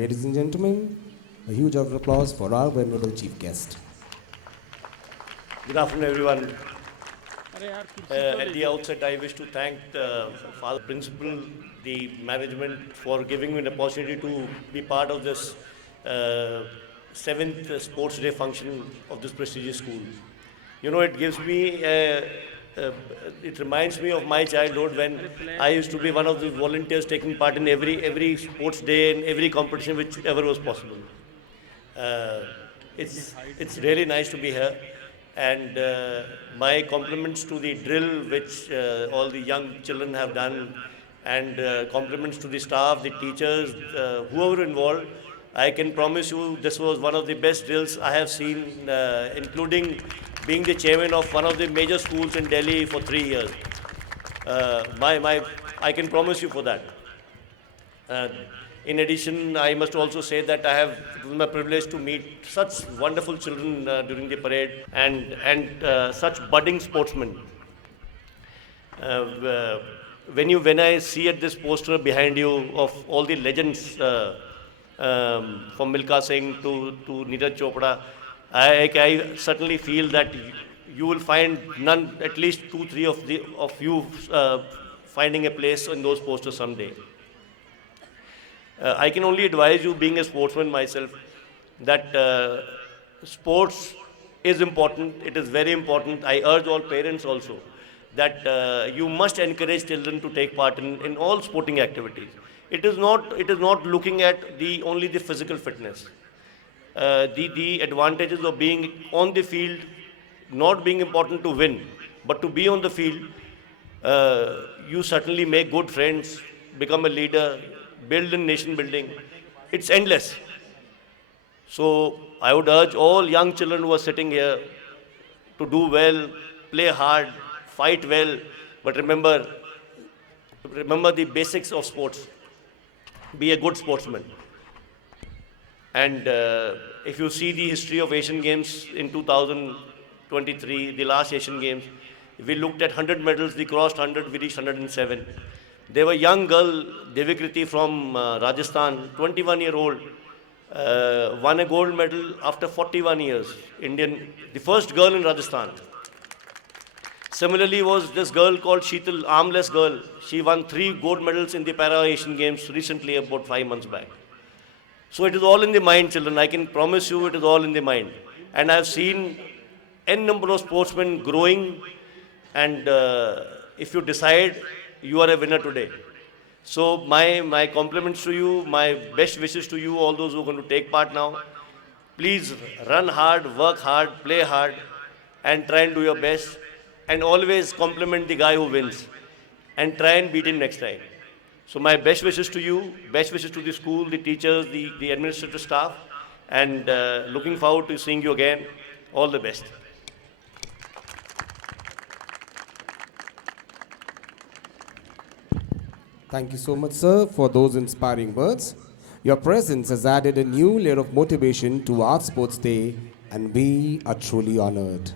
Ladies and gentlemen, a huge round of applause for our venerable chief guest. Good afternoon, everyone. At the outset, I wish to thank the Father Principal, the management, for giving me the opportunity to be part of this 7th Sports Day function of this prestigious school. You know, it gives me, it reminds me of my childhood when I used to be one of the volunteers taking part in every sports day and every competition whichever was possible. It's really nice to be here. And my compliments to the drill which all the young children have done, and compliments to the staff, the teachers, whoever involved. I can promise you this was one of the best drills I have seen, including being the chairman of one of the major schools in Delhi for 3 years. I can promise you for that. Uh, in addition, I must also say that it was my privilege to meet such wonderful children during the parade and such budding sportsmen. When I see at this poster behind you of all the legends, from Milkha Singh to Neeraj Chopra, I certainly feel that you will find none, at least 2, 3 of you finding a place in those posters someday. I can only advise you, being a sportsman myself, that sports is important. It is very important. I urge all parents also that you must encourage children to take part in all sporting activities. It is not looking at only the physical fitness. The advantages of being on the field, not being important to win, but to be on the field, you certainly make good friends, become a leader, build in nation building. It's endless. So I would urge all young children who are sitting here to do well, play hard, fight well, but remember the basics of sports. Be a good sportsman. And if you see the history of Asian Games in 2023, the last Asian Games, we looked at 100 medals, we crossed 100, we reached 107. There was a young girl, Devikriti from Rajasthan, 21-year-old, won a gold medal after 41 years, the first girl in Rajasthan. Similarly was this girl called Sheetal, armless girl. She won 3 gold medals in the Para-Asian Games recently, about 5 months back. So it is all in the mind, children. I can promise you it is all in the mind. And I have seen n number of sportsmen growing, and if you decide, you are a winner today. So my compliments to you, my best wishes to you, all those who are going to take part now. Please run hard, work hard, play hard, and try and do your best. And always compliment the guy who wins. And try and beat him next time. So my best wishes to you, best wishes to the school, the teachers, the administrative staff, and looking forward to seeing you again. All the best. Thank you so much, sir, for those inspiring words. Your presence has added a new layer of motivation to our Sports Day, and we are truly honored.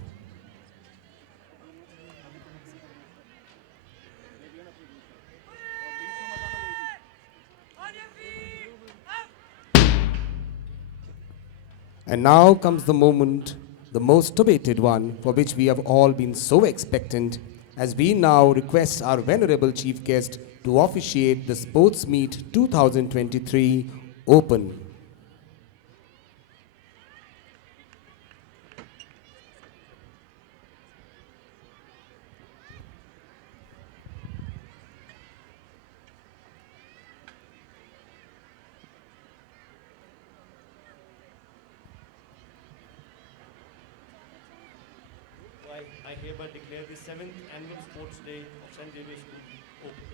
And now comes the moment, the most awaited one, for which we have all been so expectant, as we now request our venerable chief guest to officiate the Sports Meet 2023 Open. I hereby declare the 7th Annual Sports Day of St. Xavier School open.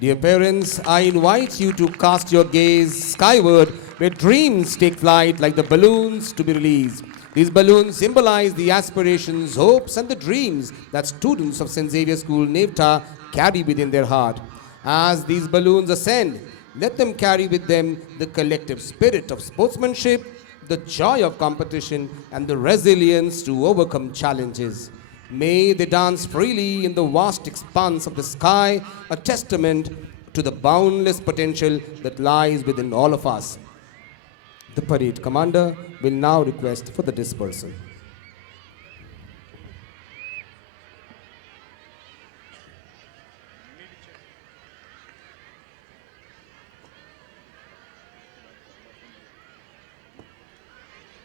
Dear parents, I invite you to cast your gaze skyward where dreams take flight like the balloons to be released. These balloons symbolize the aspirations, hopes, and the dreams that students of St. Xavier School, Nevta, carry within their heart. As these balloons ascend, let them carry with them the collective spirit of sportsmanship, the joy of competition, and the resilience to overcome challenges. May they dance freely in the vast expanse of the sky, a testament to the boundless potential that lies within all of us. The parade commander will now request for the dispersal.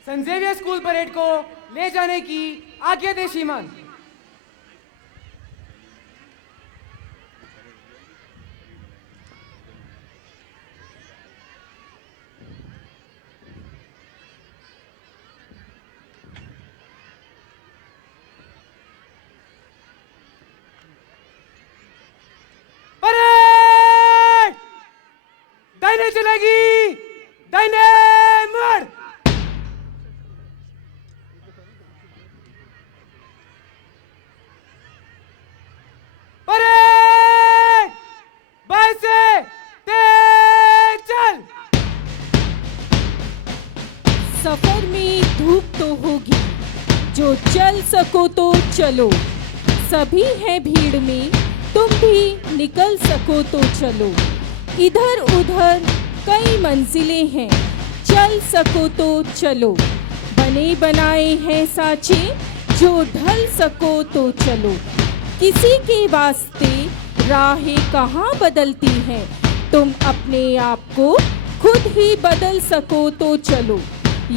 Saint Xavier school parade को ले जाने की आज्ञा दे श्रीमान। चलो, सभी हैं भीड़ में, तुम भी निकल सको तो चलो। इधर उधर कई मंजिलें हैं, चल सको तो चलो। बने बनाए हैं सांचे, जो ढल सको तो चलो। किसी के वास्ते राहें कहाँ बदलती हैं, तुम अपने आप को खुद ही बदल सको तो चलो।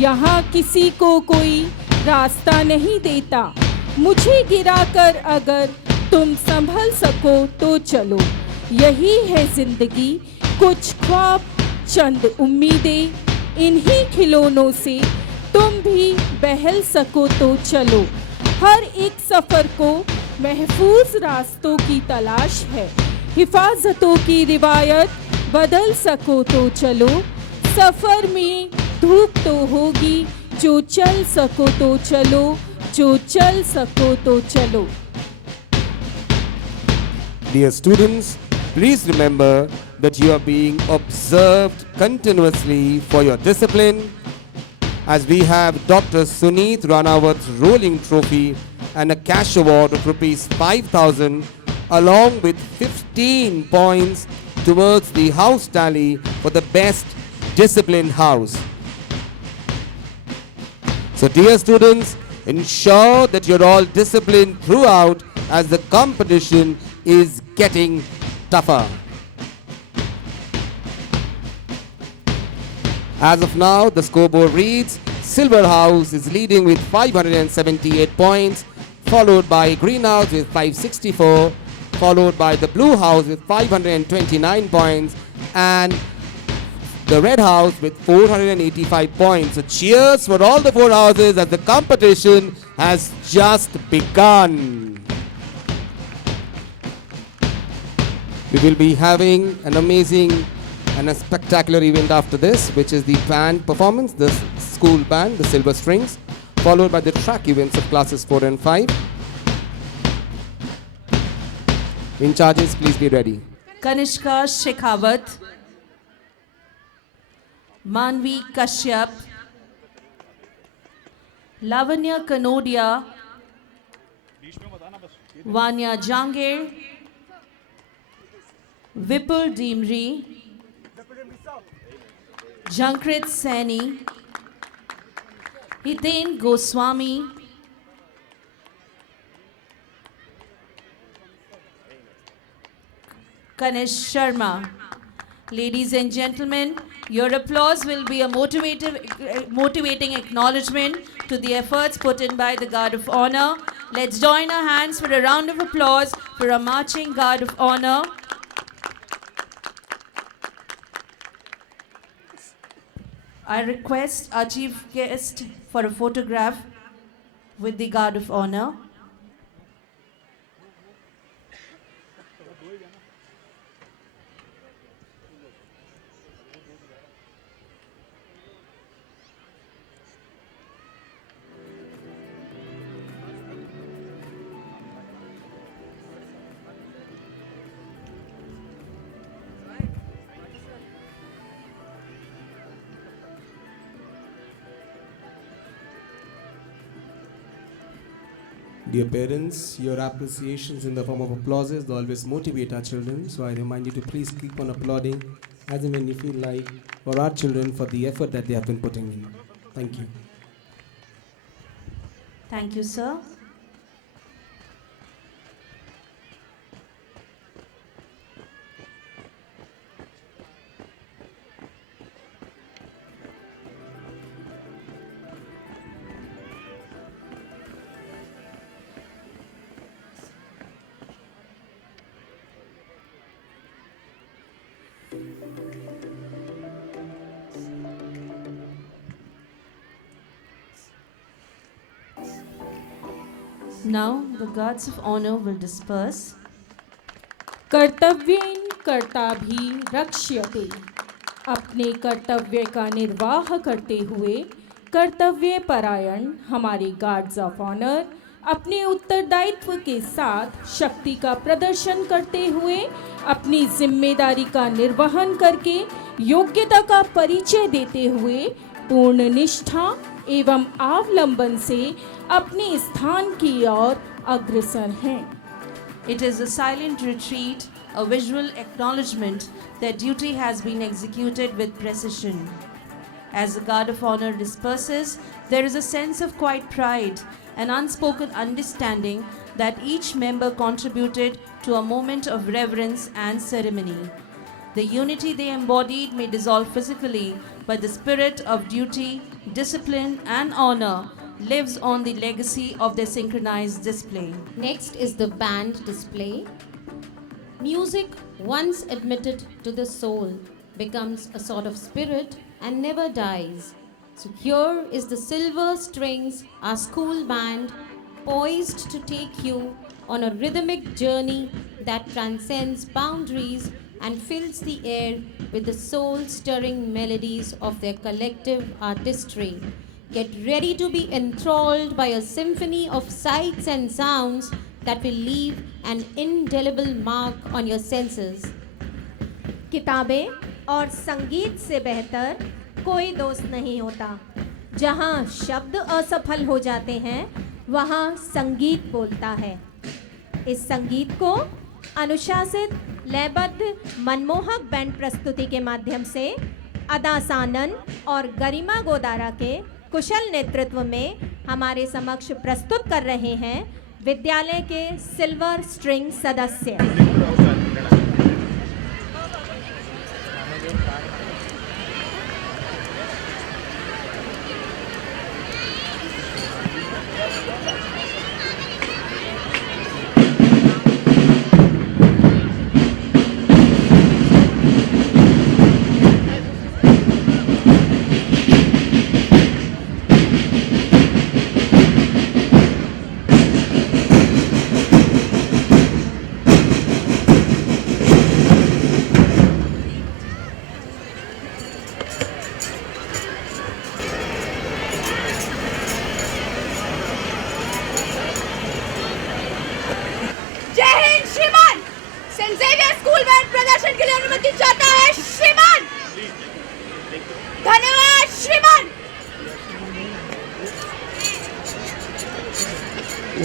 यहाँ किसी को कोई रास्ता नहीं देता, मुझे गिराकर अगर तुम संभल सको तो चलो। यही है जिंदगी, कुछ ख्वाब चंद उम्मीदें, इन्हीं खिलौनों से तुम भी बहल सको तो चलो। हर एक सफ़र को महफूज रास्तों की तलाश है, हिफाजतों की रिवायत बदल सको तो चलो। सफ़र में धूप तो होगी, जो चल सको तो चलो, जो चल सको तो चलो। Dear students, please remember that you are being observed continuously for your discipline, as we have Dr. Suneet Ranawat's rolling trophy and a cash award of rupees 5,000 along with 15 points towards the house tally for the best disciplined house. So dear students, ensure that you're all disciplined throughout as the competition is getting tougher. As of now, the scoreboard reads, Silver House is leading with 578 points, followed by Green House with 564, followed by the Blue House with 529 points, and the Red House with 485 points. So cheers for all the four houses as the competition has just begun. We will be having an amazing and a spectacular event after this, which is the band performance, the school band, the Silver Strings, followed by the track events of classes 4 and 5. In charges, please be ready. Kanishka Shekhawat, Manvi Kashyap, Lavanya Kanodia, Vanya Jangir, Vipul Dimri, Jankrit Saini, Hiten Goswami, Kanesh Sharma. Ladies and gentlemen, your applause will be a motivating acknowledgement to the efforts put in by the Guard of Honor. Let's join our hands for a round of applause for our marching Guard of Honor. I request our chief guest for a photograph with the Guard of Honor. Dear parents, your appreciations in the form of applauses they always motivate our children. So I remind you to please keep on applauding as and when you feel like for our children for the effort that they have been putting in. Thank you. Thank you, sir. Now the guards of honor will disperse. कर्तव्येन कर्ताभि रक्ष्यते। अपने कर्तव्य का निर्वाह करते हुए कर्तव्य परायण हमारे guards of honour अपने उत्तरदायित्व के साथ शक्ति का प्रदर्शन करते हुए अपनी जिम्मेदारी का निर्वहन करके योग्यता का परिचय देते हुए पूर्ण निष्ठा एवं अवलंबन से अपने स्थान की ओर अग्रसर हैं। It is a silent retreat, a visual acknowledgement that duty has been executed with precision. As the guard of honor disperses, there is a sense of quiet pride, an unspoken understanding that each member contributed to a moment of reverence and ceremony. The unity they embodied may dissolve physically, but the spirit of duty, discipline, and honor lives on the legacy of their synchronized display. Next is the band display. Music, once admitted to the soul, becomes a sort of spirit and never dies. So here is the Silver Strings, our school band, poised to take you on a rhythmic journey that transcends boundaries and fills the air with the soul-stirring melodies of their collective artistry. Get ready to be enthralled by a symphony of sights and sounds that will leave an indelible mark on your senses. किताबें और संगीत से बेहतर कोई दोस्त नहीं होता। जहाँ शब्द असफल हो जाते हैं, वहाँ संगीत बोलता है। इस संगीत को अनुशासित, लयबद्ध, मनमोहक बैंड प्रस्तुति के माध्यम से अदा सानन और गरिमा गोदारा के कुशल नेतृत्व में हमारे समक्ष प्रस्तुत कर रहे हैं विद्यालय के सिल्वर स्ट्रिंग सदस्य।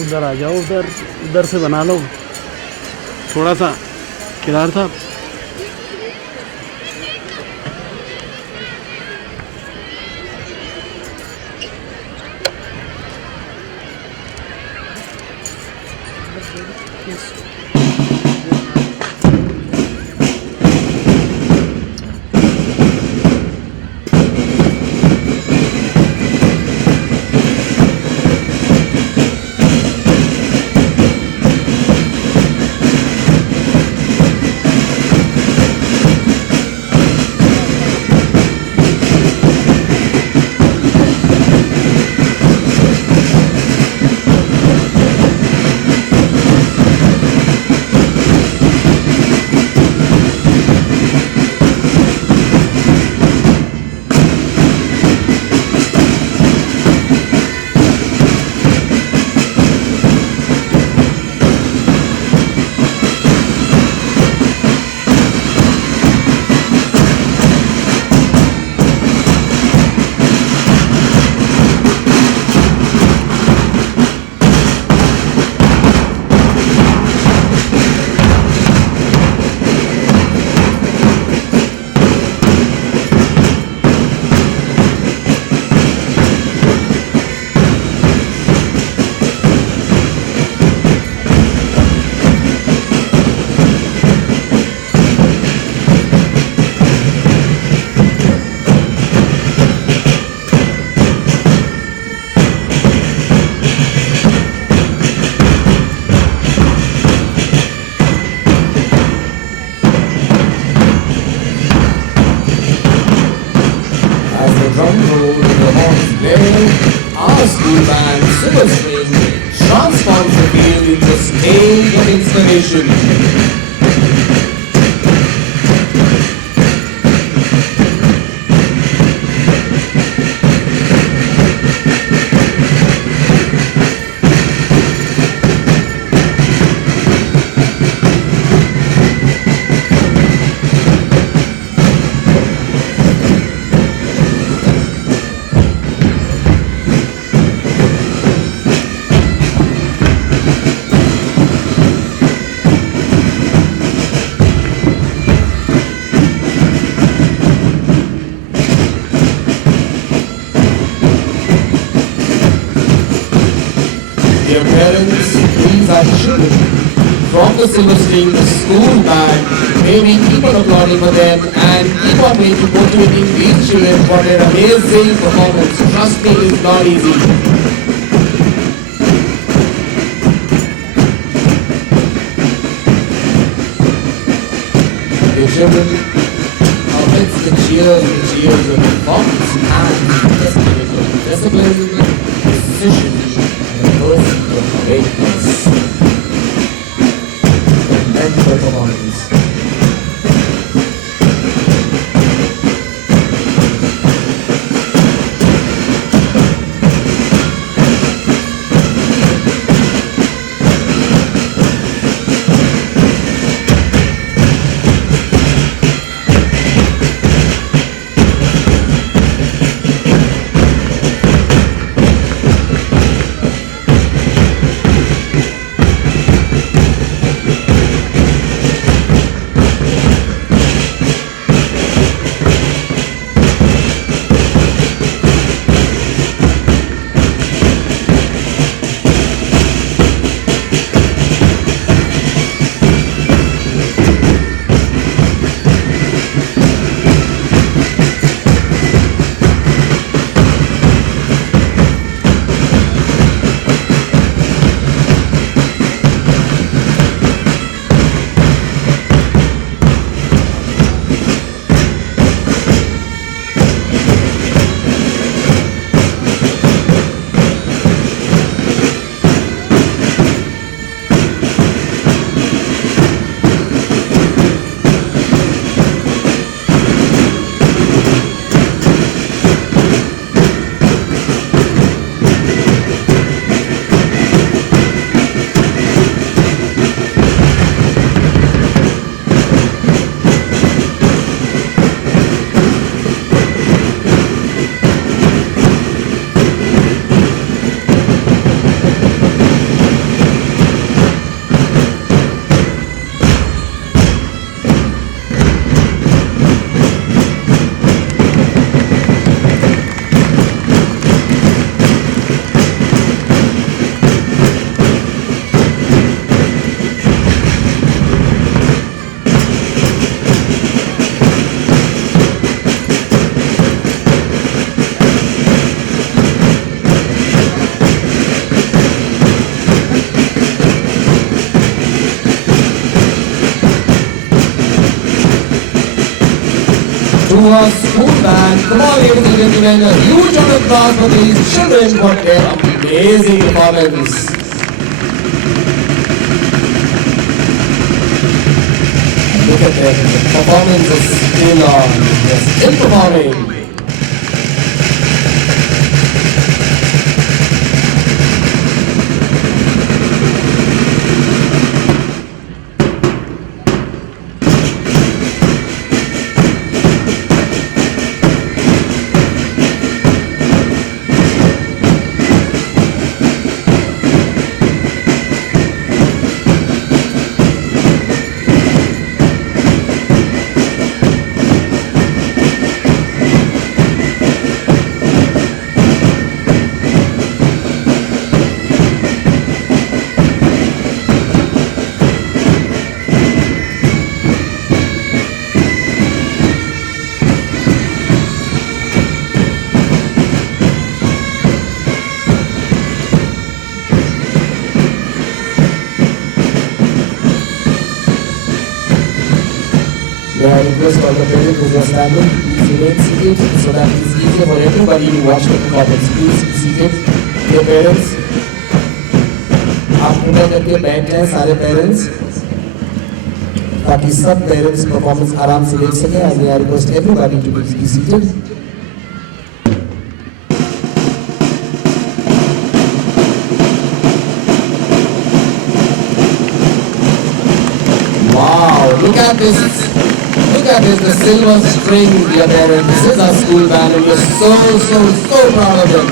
उधर आ जाओ, उधर से बना लो, थोड़ा सा किनार था। transforms the field into a stage of inspiration. the silver string, the school band. May we keep on applauding for them and keep on motivating these children for their amazing performance. Trust me, it's not easy. The children amidst the cheers of performance and testimony of discipline, precision, and the pursuit of greatness. And performance. To our school band, come on ladies and gentlemen, a huge round of applause for these children for their amazing performance. Look at them, the performance is still on, they're still performing. May I request all the parents who are standing, please remain seated so that it is easier for everybody to watch the performance. Please be seated. Dear parents, आप कृपया करके बैठ जाएं सारे parents ताकि सब parents performance आराम से देख सकें. I may request everybody to please be seated. Wow, look at this. Look at this, the silver string, dear parents. This is our school band and we're so proud of them.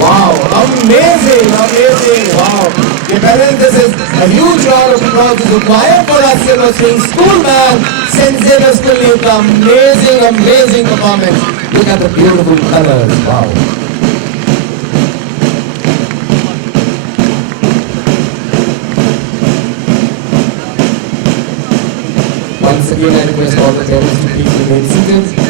Wow, amazing, amazing, wow. Your parents, this is a huge round of applause is required for our Silver String School band, St. Xavier School Newcomb. Amazing, amazing performance. Look at the beautiful colors, wow. Once again, I request all the parents to please remain seated.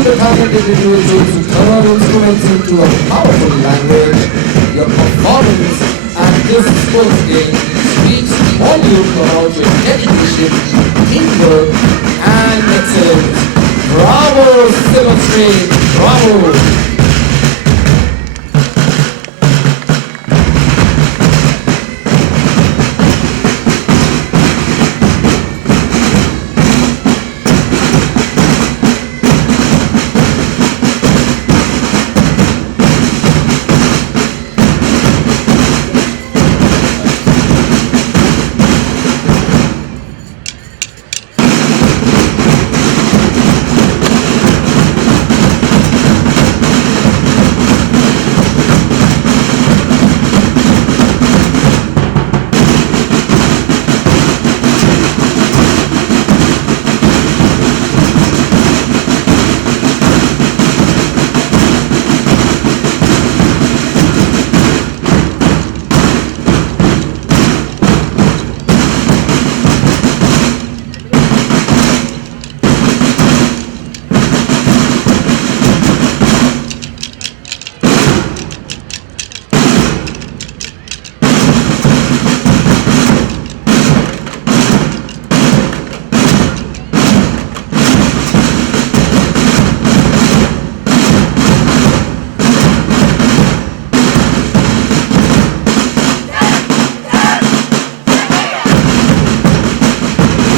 The talented individuals who turn instruments into a powerful language, your performance at this sports game speaks volumes about your dedication, teamwork, and excellence. Bravo, Silver String! Bravo!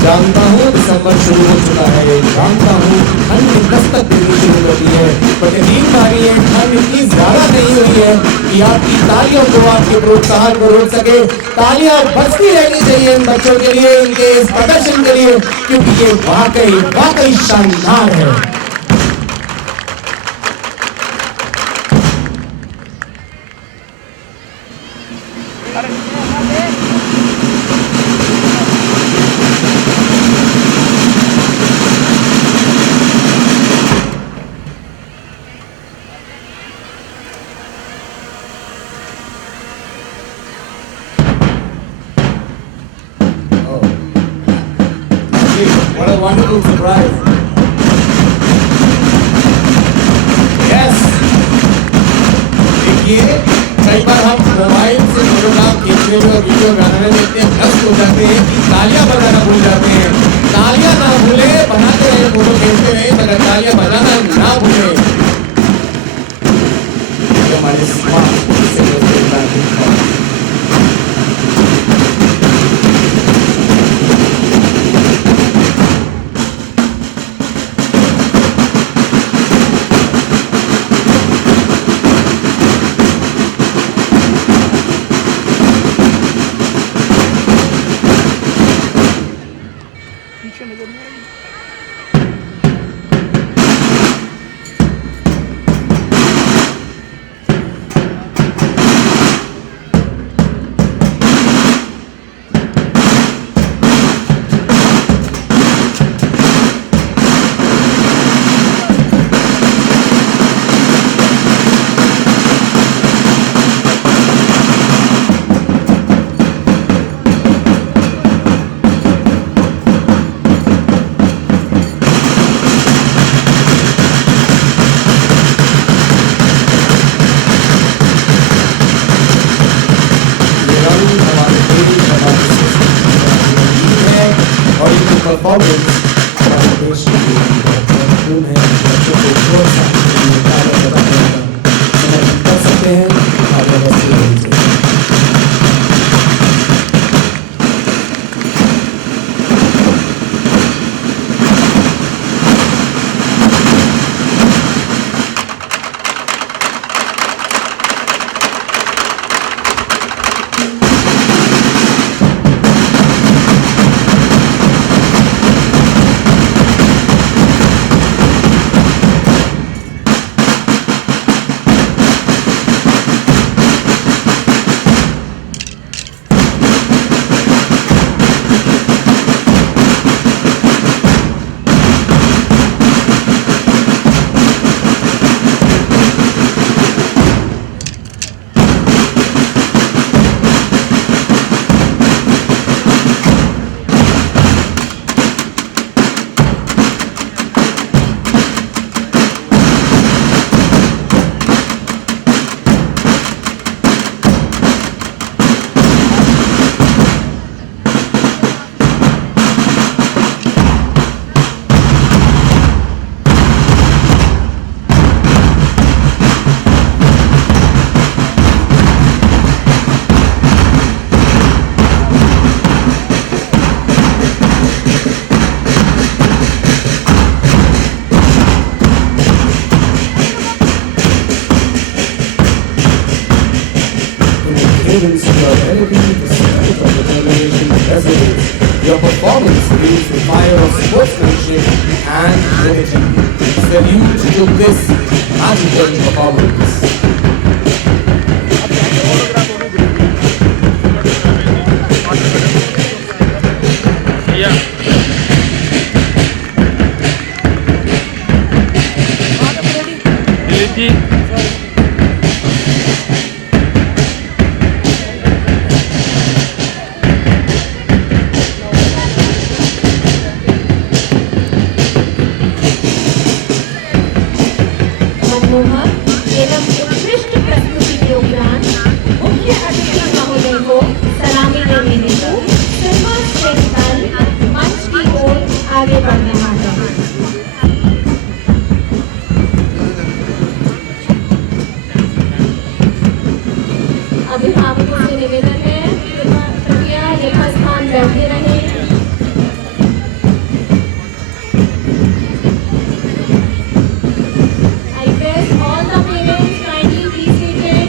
जानता हूँ दिसंबर शुरू हो चुका है, जानता हूँ ठंड दस्तक देनी शुरू होती है, पर यकीन मानिए ठंड इतनी ज्यादा नहीं हुई है कि आपकी तालियों को, आपके प्रोत्साहन को रोक सके। तालियां बजती रहनी चाहिए इन बच्चों के लिए, इनके इस प्रदर्शन के लिए, क्योंकि ये वाकई शानदार है। What a wonderful surprise. Yes. देखिए कई बार हम मोबाइल से फोटोग्राफ खींचने में और वीडियो बनाने में इतने व्यस्त हो जाते हैं कि तालियां बजाना भूल जाते हैं। तालियां ना भूले, बनाते रहे, फोटो खींचते रहे, मगर तालियां बजाना ना भूले। हमारे स्मार्ट से performance हमारे देश के महत्वपूर्ण है। बच्चों को प्रोत्साहन के लिए कार्य समर्थन कर सकते हैं। आप अवश्य लीजिए। students, your ability to spirit of determination resonates. Your performance reveals the fire of sportsmanship and unity. Salute to this magical performance. मनमोहक एवं उत्कृष्ट प्रस्तुति के उपरांत मुख्य अतिथि महोदय को सलामी देने हेतु सर्वश्रेष्ठ दल मंच की ओर आगे बढ़ रहा है। अभिभावकों से निवेदन है कृपया यथास्थान बैठे रहें। I request all the parents kindly be seated.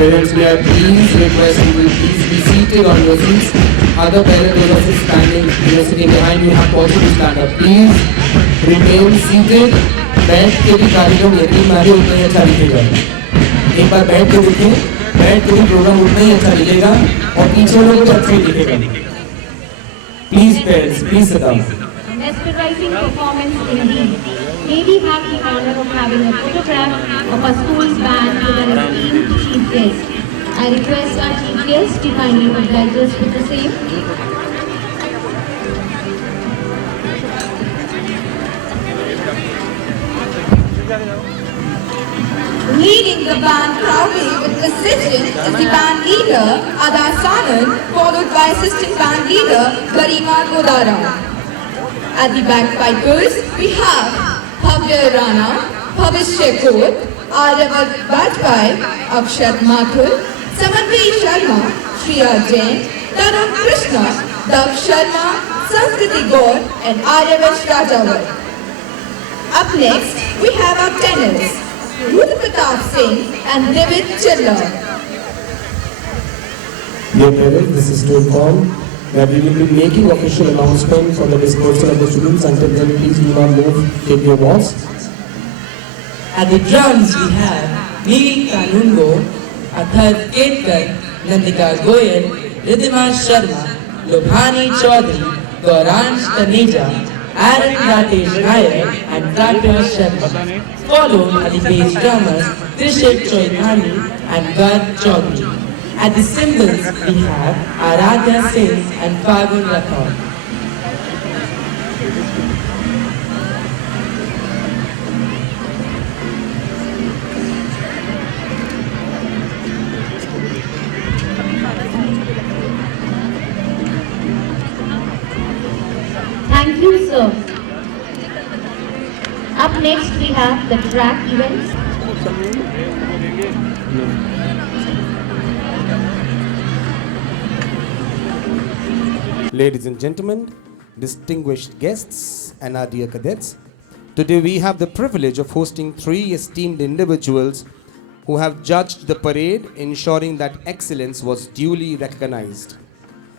Parents, we are please request you will please be seated on your seats. Other parents who are standing, you are sitting behind, you have also to stand up. Please remain seated. बैठ के भी कार्यक्रम यदि हमारे उतना ही अच्छा दिखेगा। एक बार बैठ के देखिए, बैठ के भी प्रोग्राम उतना ही अच्छा दिखेगा और पीछे लोग तो अच्छा ही दिखेगा। Please parents, please sit down. Mesmerizing performance indeed. May we have the honor of having a photograph of our school's band with an esteemed chief guest. I request our chief guest to kindly oblige us with the same. Leading the band proudly with precision is the band leader Adas Anand, followed by assistant band leader Garima Godara. At the bagpipers, we have Bhavya Rana, Bhavish Shekhor, Aryavat Bajpai, Akshat Mathur, Samanvi Sharma, Shriya Jain, Tarun Krishna, Dav Sharma, Sanskriti Gaur, and Aryavat Rajawat. Up next, we have our tenors, Ruth Pratap Singh and David Chilla. Dear parents, this is to inform that we will be making official announcement for the dispersal of the students. Until then, please do not move, take your walls. At the drums we have Miri Kanungo, Athar Ketkar, Nandika Goyal, Ridhima Sharma, Lobhani Chaudhary, Gauransh Taneja, Aaron Ratesh Nayak and Pratya Sharma. Followed are the bass drummers Trishik Choidhani and Garg Chaudhary. At the cymbals we have Aradhya Singh and Fagun Rathod. Thank you, sir. Up next, we have the track events. Ladies and gentlemen, distinguished guests and our dear cadets, today we have the privilege of hosting three esteemed individuals who have judged the parade, ensuring that excellence was duly recognized.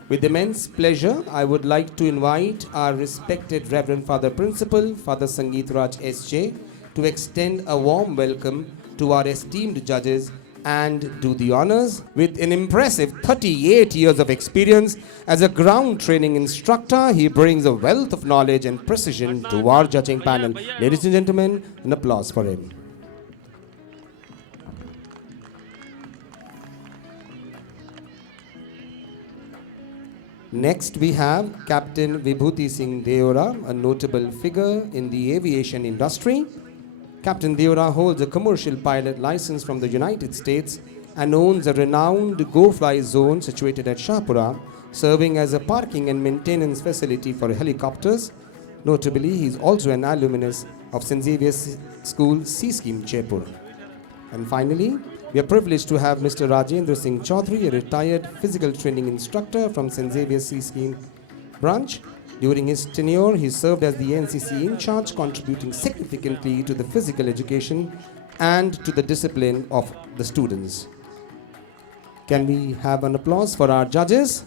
With immense pleasure, I would like to invite our respected Reverend Father Principal, Father Sangeet Raj S.J., to extend a warm welcome to our esteemed judges and do the honors. With an impressive 38 years of experience as a ground training instructor, he brings a wealth of knowledge and precision to our judging panel. Ladies and gentlemen, an applause for him. Next, we have Captain Vibhuti Singh Deora, a notable figure in the aviation industry. Captain Deora holds a commercial pilot license from the United States and owns a renowned go-fly zone situated at Shahpura, serving as a parking and maintenance facility for helicopters. Notably, he is also an alumnus of St. Xavier's School, C Scheme, Jaipur. And finally, we are privileged to have Mr. Rajendra Singh Chaudhary, a retired physical training instructor from St. Xavier's C Scheme branch. During his tenure, he served as the NCC in charge, contributing significantly to the physical education and to the discipline of the students. Can we have an applause for our judges?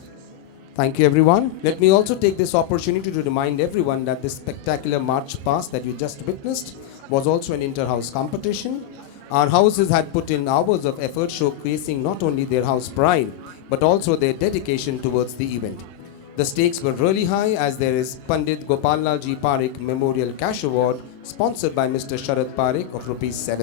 Thank you, everyone. Let me also take this opportunity to remind everyone that this spectacular march past that you just witnessed was also an inter-house competition. Our houses had put in hours of effort showcasing not only their house pride, but also their dedication towards the event. The stakes were really high, as there is Pandit Gopal Lal Ji Parekh Memorial Cash Award sponsored by Mr. Sharad Parekh of Rs 7,000.